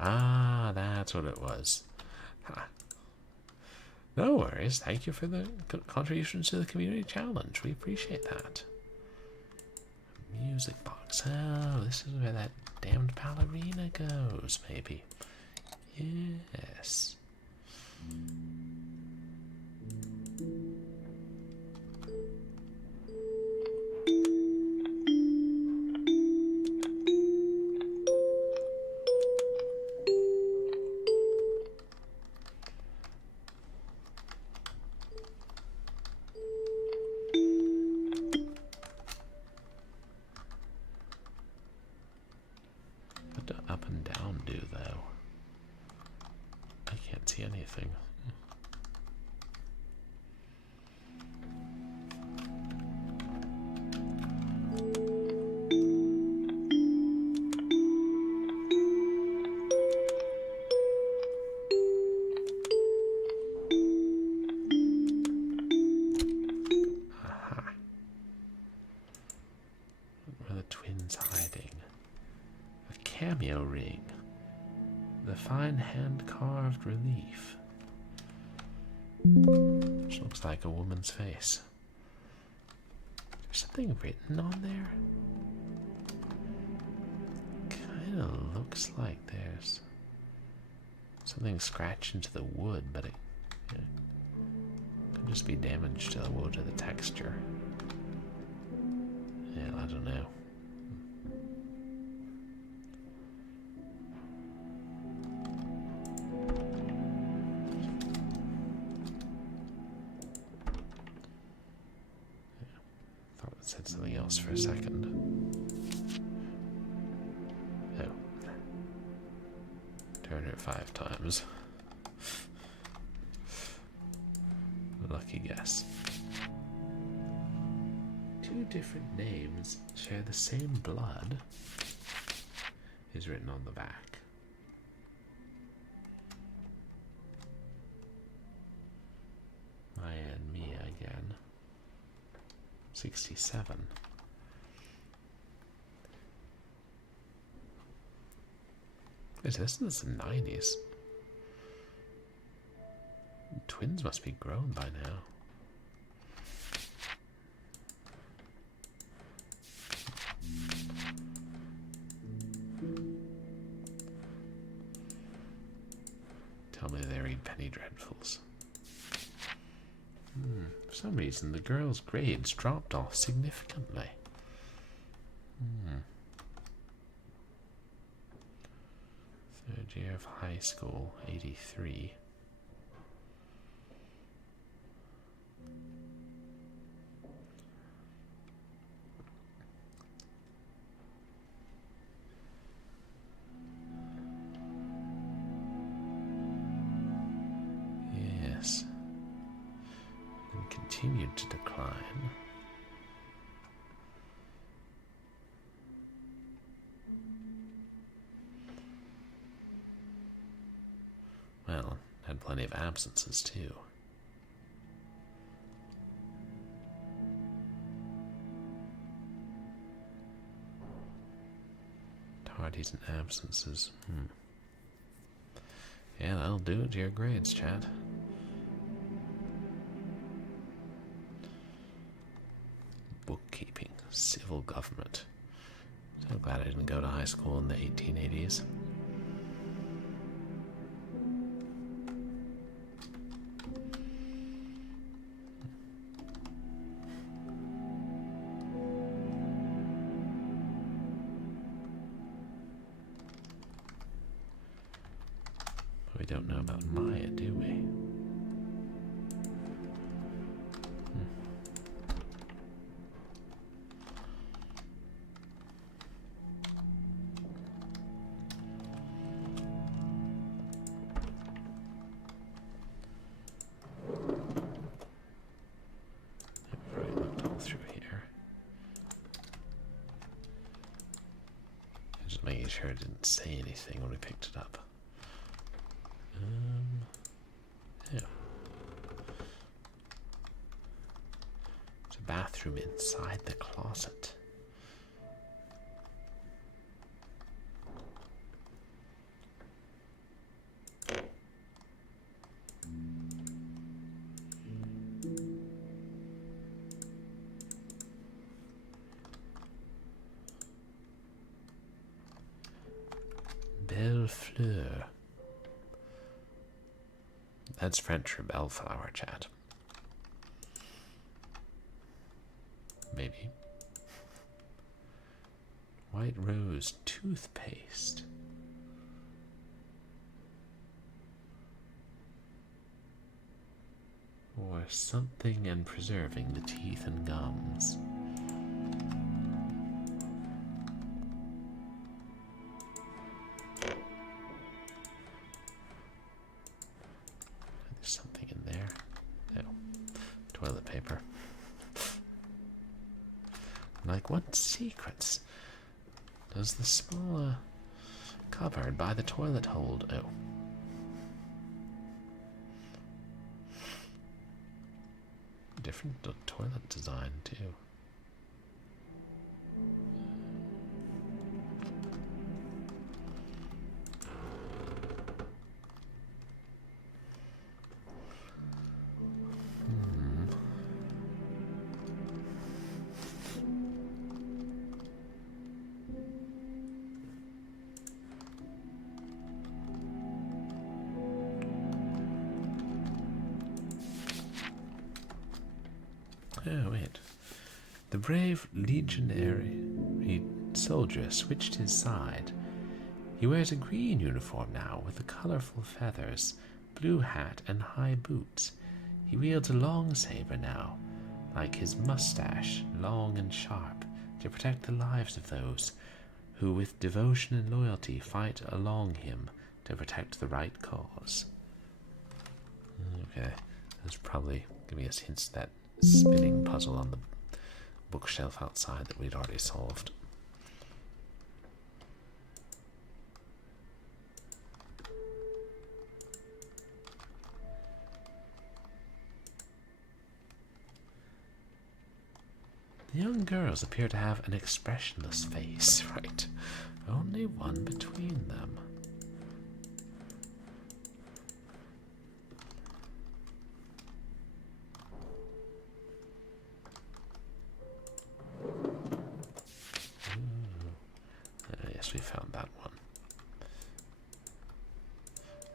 Ah, that's what it was. Huh. No worries. Thank you for the contributions to the community challenge. We appreciate that. Music box. Oh, this is where that damned ballerina goes, maybe. Yes. What do up and down do, though? I can't see anything. Aha. Where are the twins hiding? A cameo ring. The fine hand-carved relief. Which looks like a woman's face. There's something written on there? Kinda looks like there's something scratched into the wood, but it could just be damage to the wood or the texture. Yeah, I don't know. Thought it said something else for a second. Oh. Turn it 5 times. Lucky guess. 2 different names share the same blood is written on the back. Maya and Mia again. 67. Is this in the 90s? Twins must be grown by now. Tell me they read Penny Dreadfuls. For some reason, the girls' grades dropped off significantly. Third year of high school, 83. Yes. And continued to decline. Well, had plenty of absences too. Tardies and absences. Yeah, that'll do it to your grades, Chad. Bookkeeping, civil government. So glad I didn't go to high school in the 1880s. We don't know about Maya, do we? Probably looked all through here. Just making sure it didn't say anything when we picked it up. Yeah. There's a bathroom inside the closet. Belle fleur. That's French for bellflower, chat. Maybe. White rose toothpaste. Or something and preserving the teeth and gums. There's something in there. Oh, toilet paper. Like, what secrets does the small cupboard by the toilet hold? Oh. Different toilet design, too. Oh, wait. The brave legionary soldier switched his side. He wears a green uniform now with the colorful feathers, blue hat, and high boots. He wields a long saber now, like his mustache, long and sharp, to protect the lives of those who with devotion and loyalty fight along him to protect the right cause. Okay, that's probably giving us hints that spinning puzzle on the bookshelf outside that we'd already solved. The young girls appear to have an expressionless face, right? Only one between them. Yes, we found that one.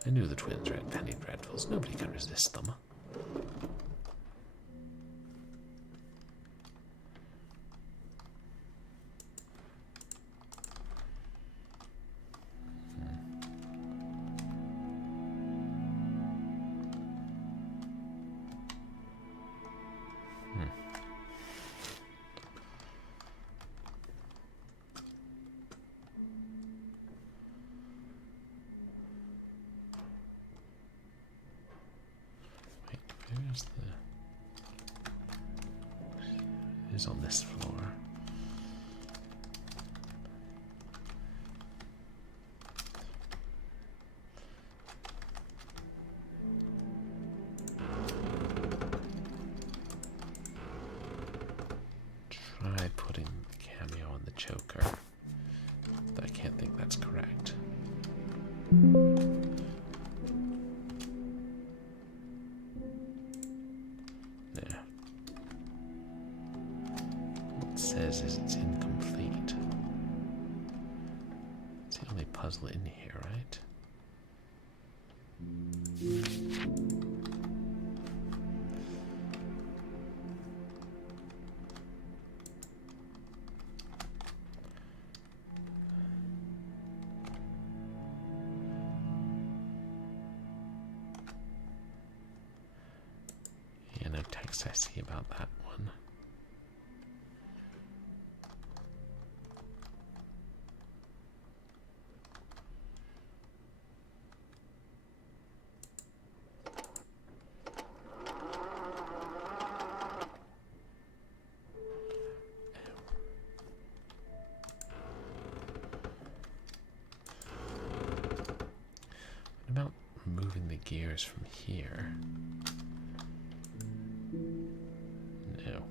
I knew the twins read Penny Dreadfuls. Nobody can resist them. Where's the... It is on this floor. Try putting the cameo on the choker. But I can't think that's correct. Says it's incomplete. It's the only puzzle in here, right? Yeah, no text I see about that one. About moving the gears from here. No.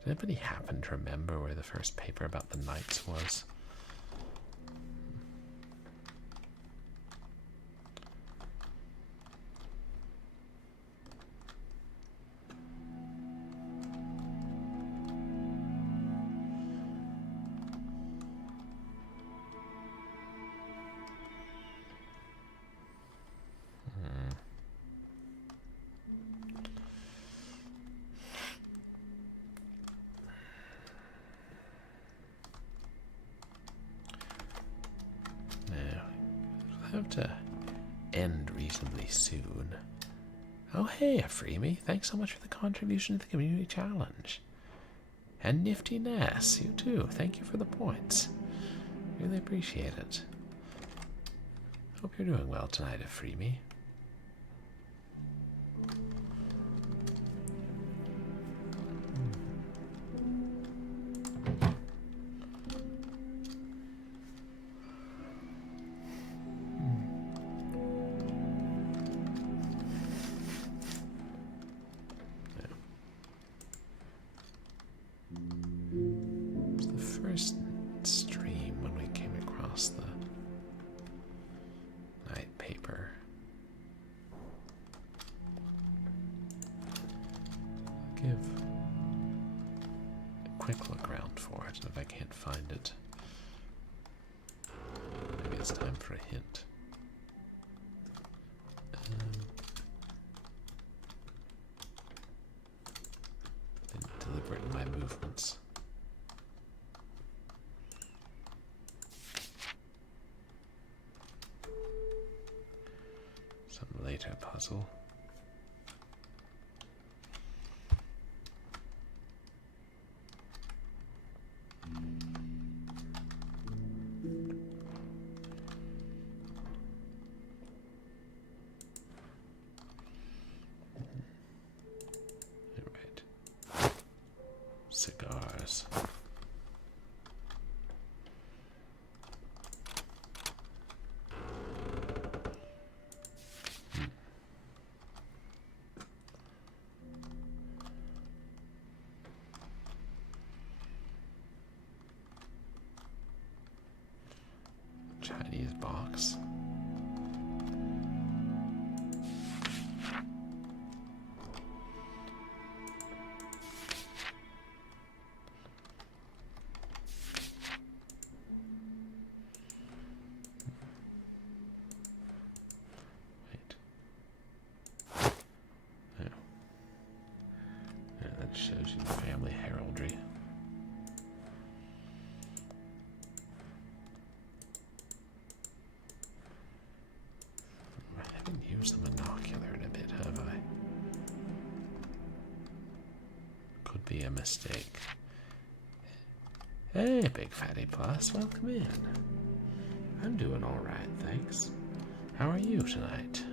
Does anybody happen to remember where the first paper about the Knights was? have to end reasonably soon. Oh hey, Freemy, thanks so much for the contribution to the community challenge. And Nifty Ness, you too. Thank you for the points. Really appreciate it. Hope you're doing well tonight, Freemy. First stream when we came across the night paper. I'll give a quick look around for it, and if I can't find it, maybe it's time for a hint. Been deliberate in my movements. Later puzzle. All right. Cigars. Chinese box. Wait. Oh. Yeah, that shows you the family heraldry. Use the monocular in a bit, have I? Could be a mistake. Hey, Big Fatty Plus, welcome in. I'm doing alright, thanks. How are you tonight?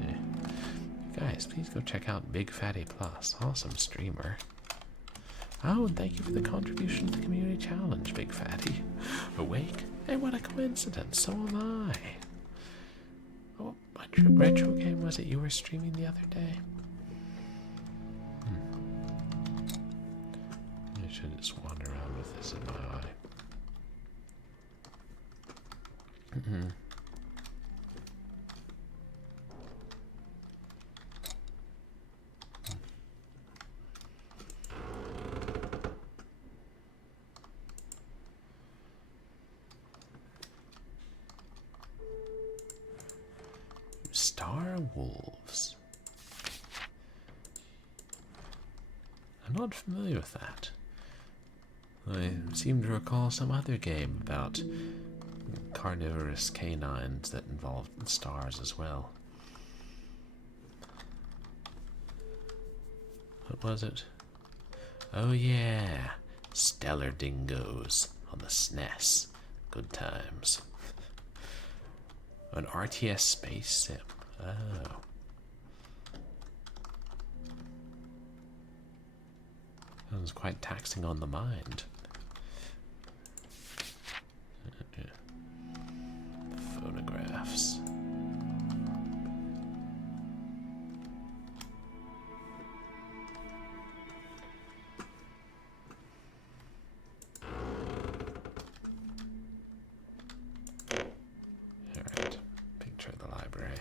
Yeah. Guys, please go check out Big Fatty Plus. Awesome streamer. Oh, and thank you for the contribution to the community challenge, Big Fatty. Awake? Hey, what a coincidence, so am I. Oh, what retro game was it you were streaming the other day? I should just wander around with this in my eye. Star Wolves. I'm not familiar with that. I seem to recall some other game about carnivorous canines that involved stars as well. What was it? Oh yeah, Stellar Dingoes on the SNES. Good times. An RTS space sim. Oh. That was quite taxing on the mind. Phonographs. Alright, picture of the library.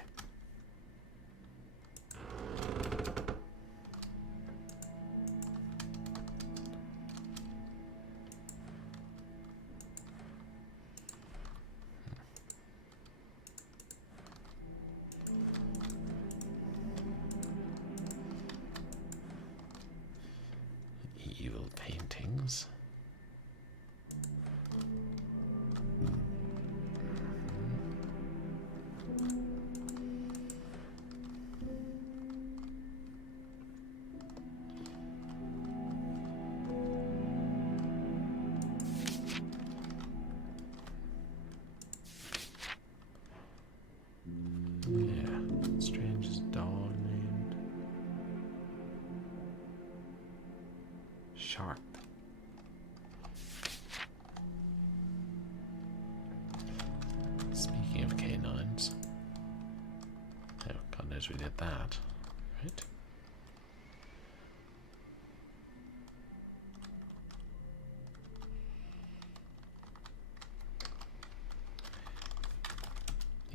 sharp. Speaking of canines. Oh, God knows we did that. Right?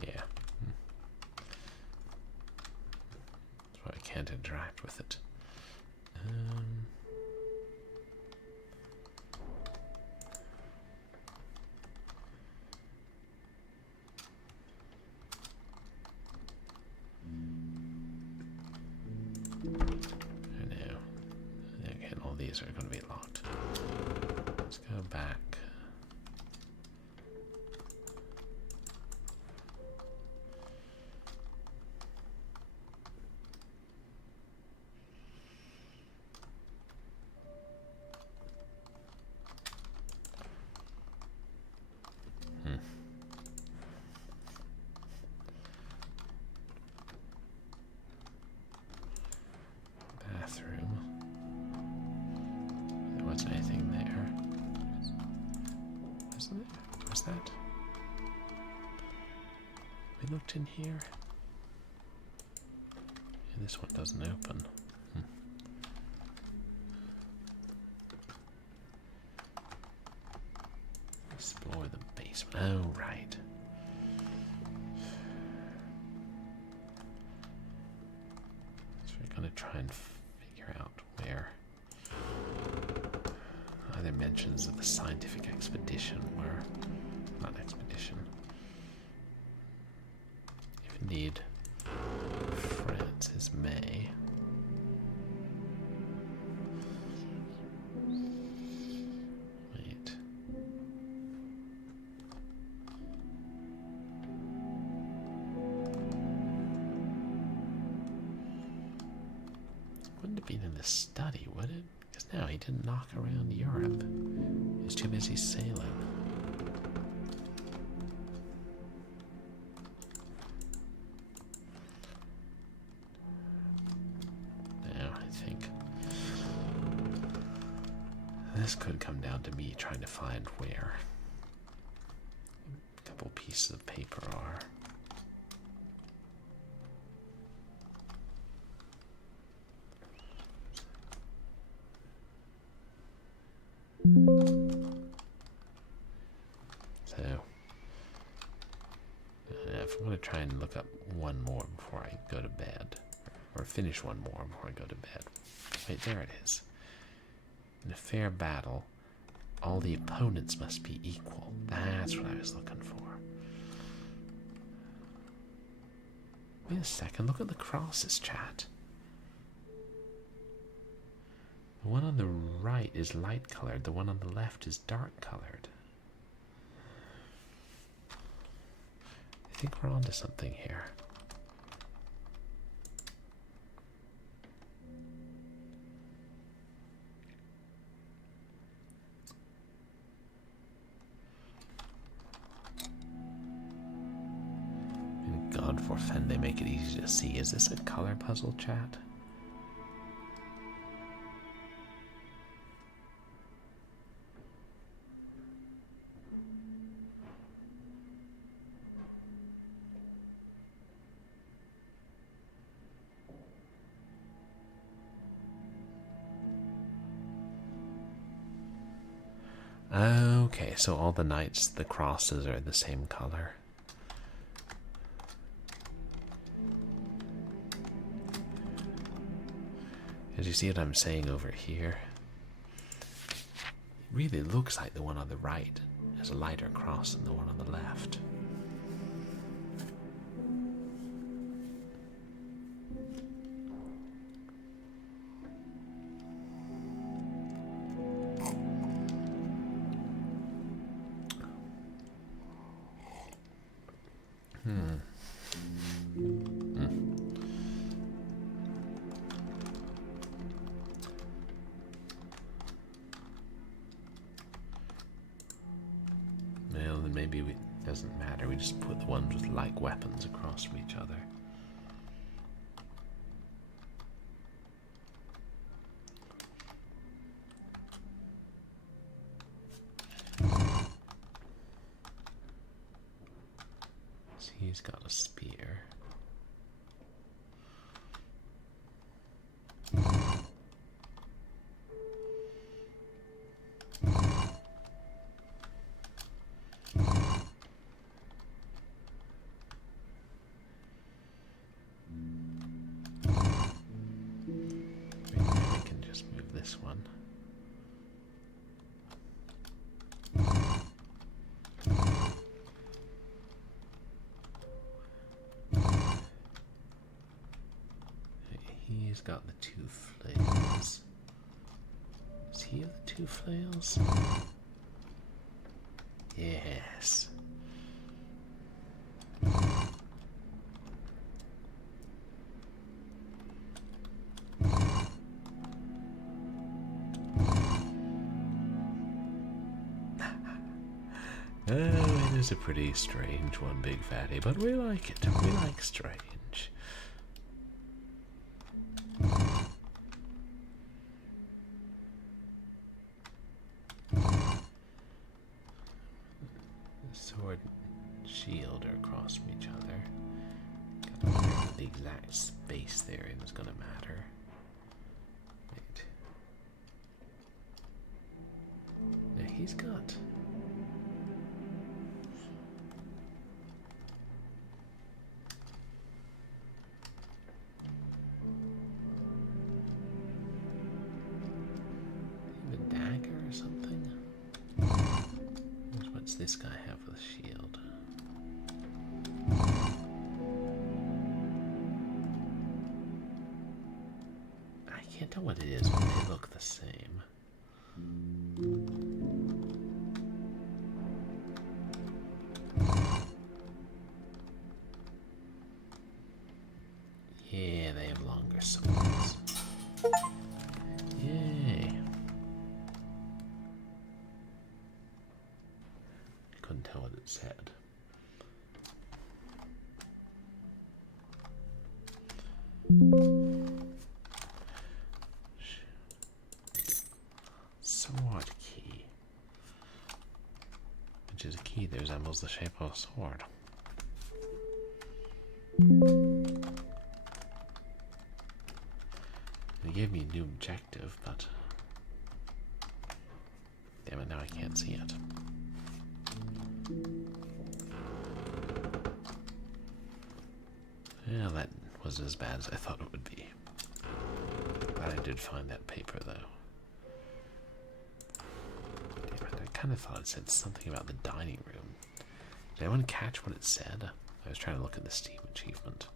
Yeah. That's why I can't interact with it. These are going to be locked. Let's go back. Bathroom. Anything there? Isn't it? Where's that? We looked in here. Yeah, this one doesn't open. Explore the basement. Oh, right. So we're going to try and figure out where. Other mentions of the scientific expedition were not expedition. If indeed France is May. Wait. Wouldn't have been in the study, would it? No, he didn't knock around Europe. He was too busy sailing. Now, I think this could come down to me trying to find where a couple pieces of paper are. So, if I'm going to try and look up one more before I go to bed, or finish one more before I go to bed. Wait, there it is. In a fair battle, all the opponents must be equal. That's what I was looking for. Wait a second, look at the crosses, chat. The one on the right is light colored, the one on the left is dark colored. I think we're onto something here. And God forfend they make it easy to see. Is this a color puzzle, chat? Okay, so all the knights, the crosses are the same color. As you see what I'm saying over here, it really looks like the one on the right has a lighter cross than the one on the left. Well, then maybe it doesn't matter. We just put the ones with like weapons across from each other. this one. He's got the 2 flails. Does he have the 2 flails? Yes. Oh, it is a pretty strange one, Big Fatty, but we like it. We like strange. Sword and shield are across from each other. Gotta wonder if the exact space they're in is gonna matter. Wait. Now he's got. The dagger or something? What's this guy have with a shield? I can't tell what it is, but they look the same. Yeah, they have longer swords. Yay. Couldn't tell what it said. Sword key. Which is a key that resembles the shape of a sword. It gave me a new objective, but damn it, now I can't see it. Yeah, that wasn't as bad as I thought it would be. Glad I did find that paper, though. Damn it, I kind of thought it said something about the dining room. Did anyone catch what it said? I was trying to look at the Steam achievement.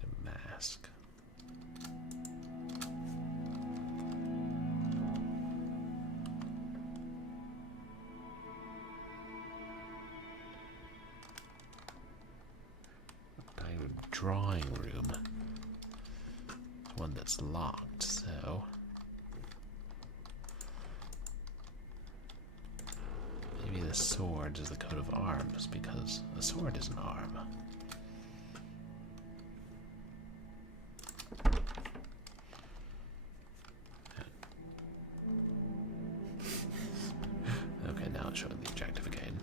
Need a mask. Drawing room. One that's locked, so maybe the sword is the coat of arms, because a sword is an arm. Okay, now it's showing the objective again.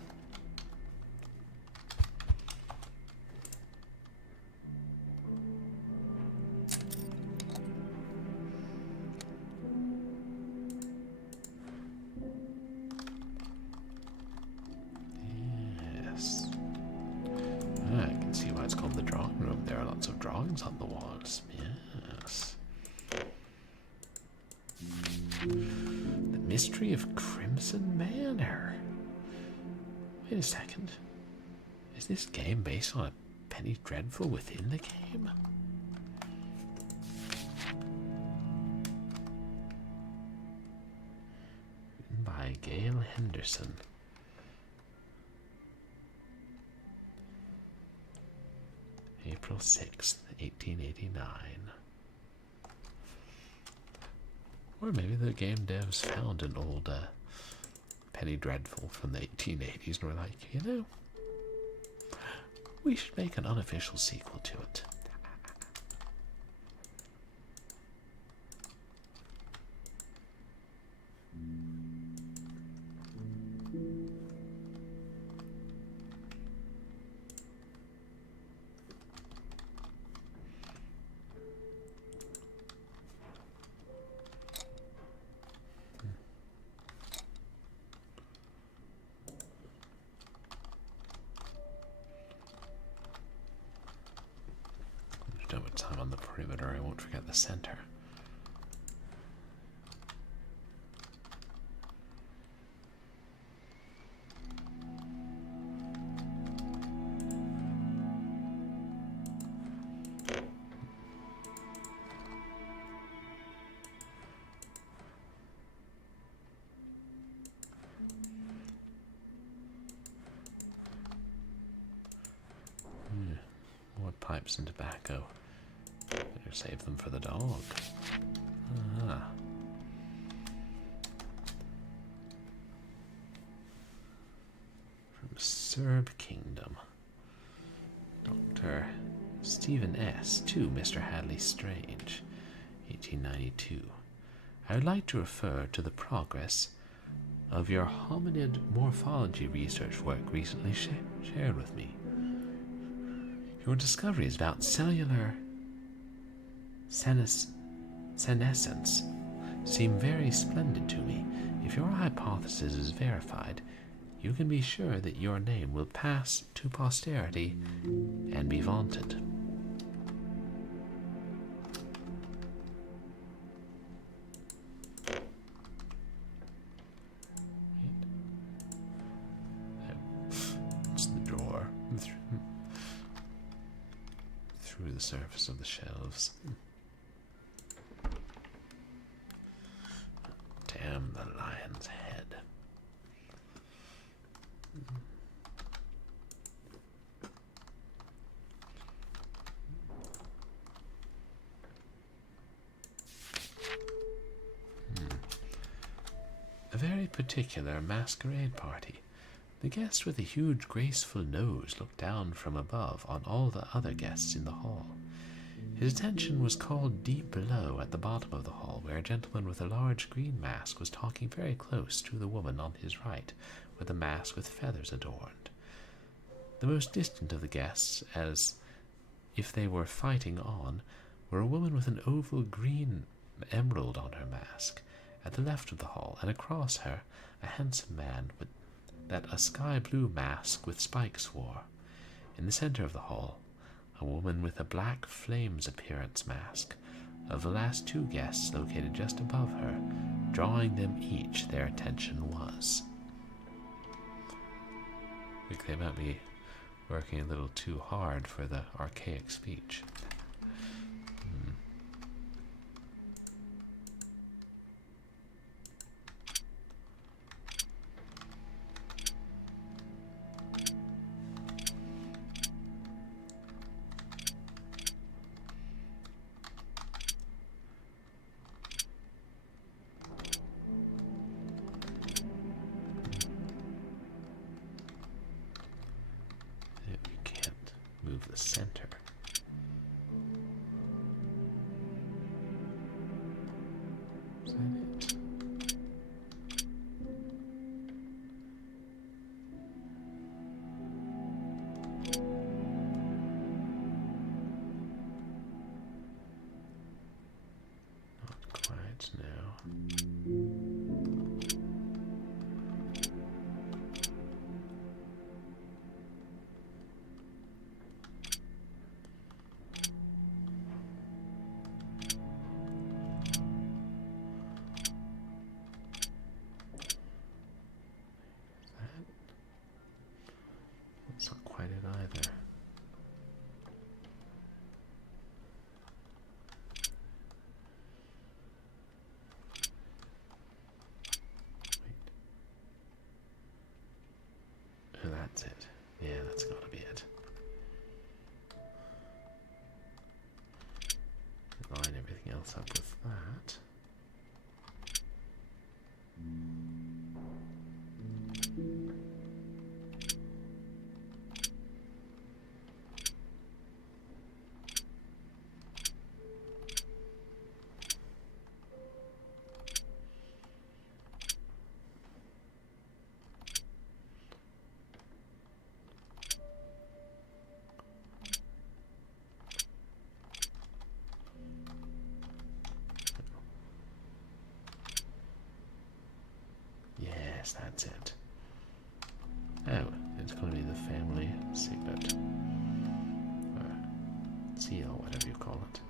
I can see why it's called the drawing room. There are lots of drawings on the walls. Yes. The mystery of Crimson Manor. Wait a second. Is this game based on a Penny Dreadful within the game? Written by Gail Henderson. April 6th, 1889. Or maybe the game devs found an old Penny Dreadful from the 1880s and were like, you know, we should make an unofficial sequel to it. time on the perimeter, I won't forget the center. More pipes and tobacco. Better save them for the dog. Ah. From Serb Kingdom. Dr. Stephen S. to Mr. Hadley Strange, 1892. I would like to refer to the progress of your hominid morphology research work recently shared with me. Your discoveries about cellular senescence seem very splendid to me. If your hypothesis is verified, you can be sure that your name will pass to posterity and be vaunted. It's the drawer. Through the surface of the shelves. Damn the lion's head. A very particular masquerade party. The guest with a huge, graceful nose looked down from above on all the other guests in the hall. His attention was called deep below at the bottom of the hall, where a gentleman with a large green mask was talking very close to the woman on his right, with a mask with feathers adorned. The most distant of the guests, as if they were fighting on, were a woman with an oval green emerald on her mask, at the left of the hall, and across her a handsome man with that a sky-blue mask with spikes wore. In the center of the hall, a woman with a black flames appearance mask. Of the last two guests located just above her, drawing them each, their attention was. I think they might be working a little too hard for the archaic speech. Move the center. Is that it? Not quite now. That's not quite it either. Wait. Oh, that's it. Yeah, that's gotta be it. Line everything else up with that. Yes, that's it. Oh, it's going to be the family signet. Or seal, whatever you call it.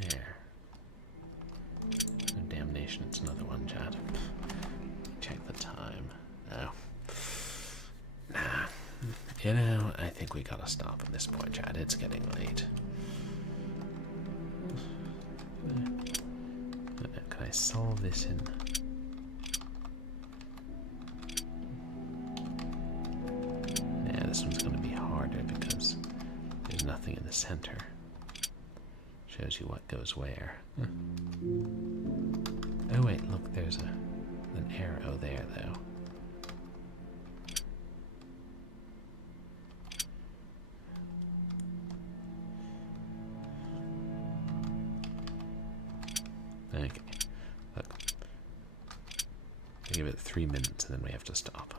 There. Oh, damnation, it's another one, Chad. Check the time. Oh. Nah. You know, I think we gotta stop at this point, Chad. It's getting late. Can I solve this in... Yeah, this one's gonna be harder because there's nothing in the center. Shows you what goes where. Oh wait, look, there's an arrow there, though. Okay, look. I give it 3 minutes and then we have to stop.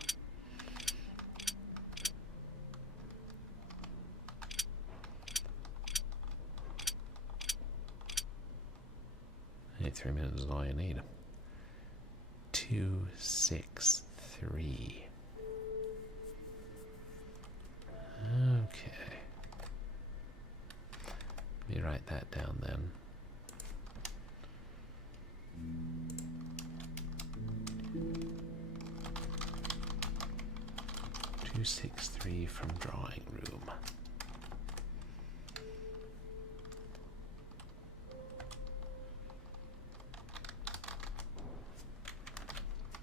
Hey, 3 minutes is all you need. 2, 6, 3. Okay. Let me write that down then. 263 from drawing room.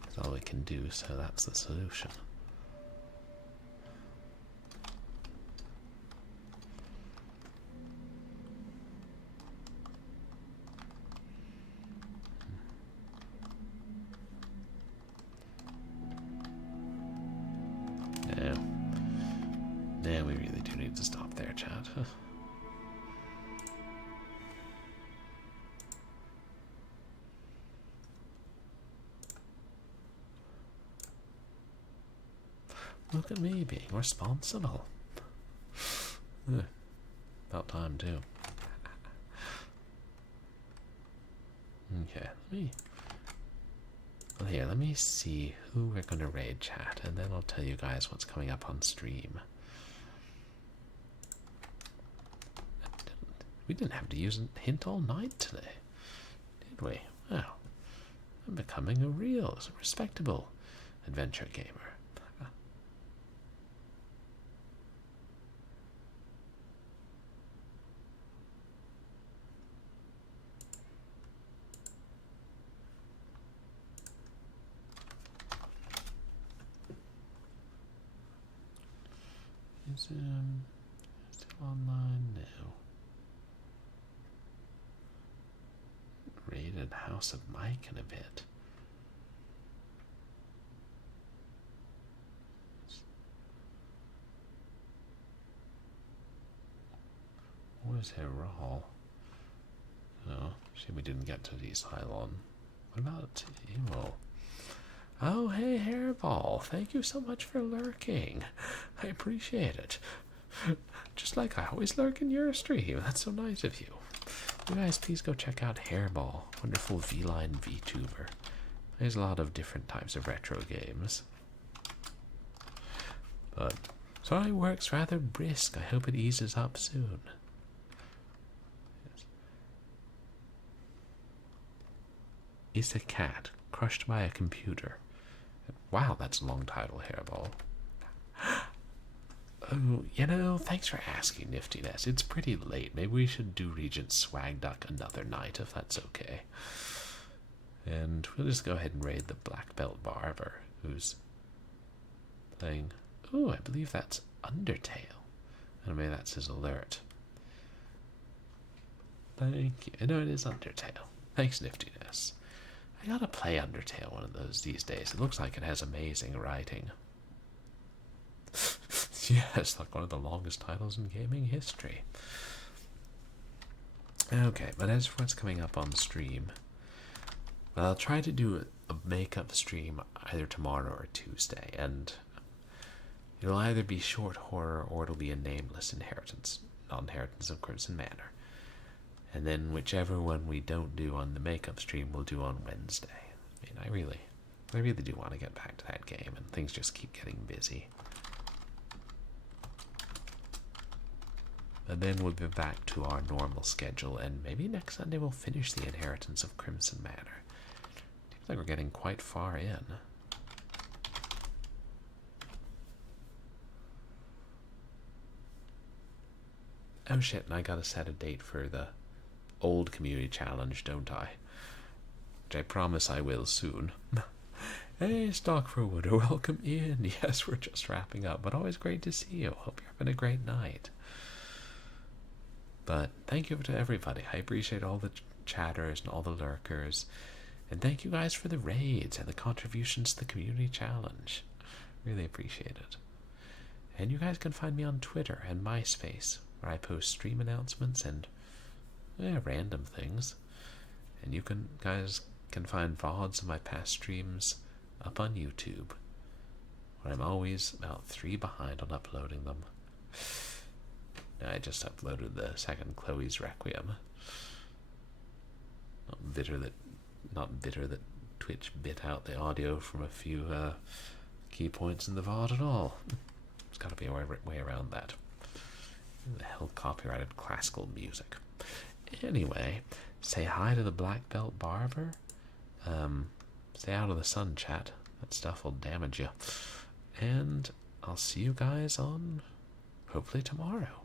That's all we can do, so that's the solution. No, we really do need to stop there, Chad. Look at me being responsible. About time, too. Okay, let me see who we're going to raid, chat, and then I'll tell you guys what's coming up on stream. We didn't have to use a hint all night today, did we? Wow. I'm becoming a real, respectable adventure gamer. Is still online now. Raided House of Mike in a bit. Where's Herol? Oh, shame we didn't get to these Hylon. What about Evil? Oh, hey, Hairball. Thank you so much for lurking. I appreciate it. Just like I always lurk in your stream. That's so nice of you. You guys, please go check out Hairball. Wonderful V-Line VTuber. There's a lot of different types of retro games. But sorry, work's rather brisk. I hope it eases up soon. Yes. Is a cat crushed by a computer? Wow, that's a long title, Hairball. Oh, you know, thanks for asking, Niftiness. It's pretty late. Maybe we should do Regent Swag Duck another night, if that's okay. And we'll just go ahead and raid the Black Belt Barber, who's playing... Oh, I believe that's Undertale. And maybe that's his alert. Thank you. No, it is Undertale. Thanks, Niftiness. I gotta play Undertale one of these days. It looks like it has amazing writing. Yeah, it's like one of the longest titles in gaming history. Okay, but as for what's coming up on stream, But I'll try to do a makeup stream either tomorrow or Tuesday, and it'll either be short horror or it'll be a nameless inheritance, non-inheritance of Crimson Manor. And then whichever one we don't do on the makeup stream, we'll do on Wednesday. I mean, I really do want to get back to that game, and things just keep getting busy. And then we'll be back to our normal schedule, and maybe next Sunday we'll finish the Inheritance of Crimson Manor. Seems like we're getting quite far in. Oh shit, and I gotta set a date for the old community challenge, don't I? Which I promise I will soon. Hey, Stockforwooder, welcome in. Yes, we're just wrapping up, but always great to see you. Hope you're having a great night. But thank you to everybody. I appreciate all the chatters and all the lurkers. And thank you guys for the raids and the contributions to the community challenge. Really appreciate it. And you guys can find me on Twitter and MySpace, where I post stream announcements and random things. And you guys can find VODs of my past streams up on YouTube, where I'm always about 3 behind on uploading them. I just uploaded the second Chloe's Requiem. Not bitter that Twitch bit out the audio from a few key points in the VOD at all. There's got to be a way around that. Who the hell copyrighted classical music? Anyway, say hi to the Black Belt Barber. Stay out of the sun, chat. That stuff will damage you. And I'll see you guys on hopefully tomorrow.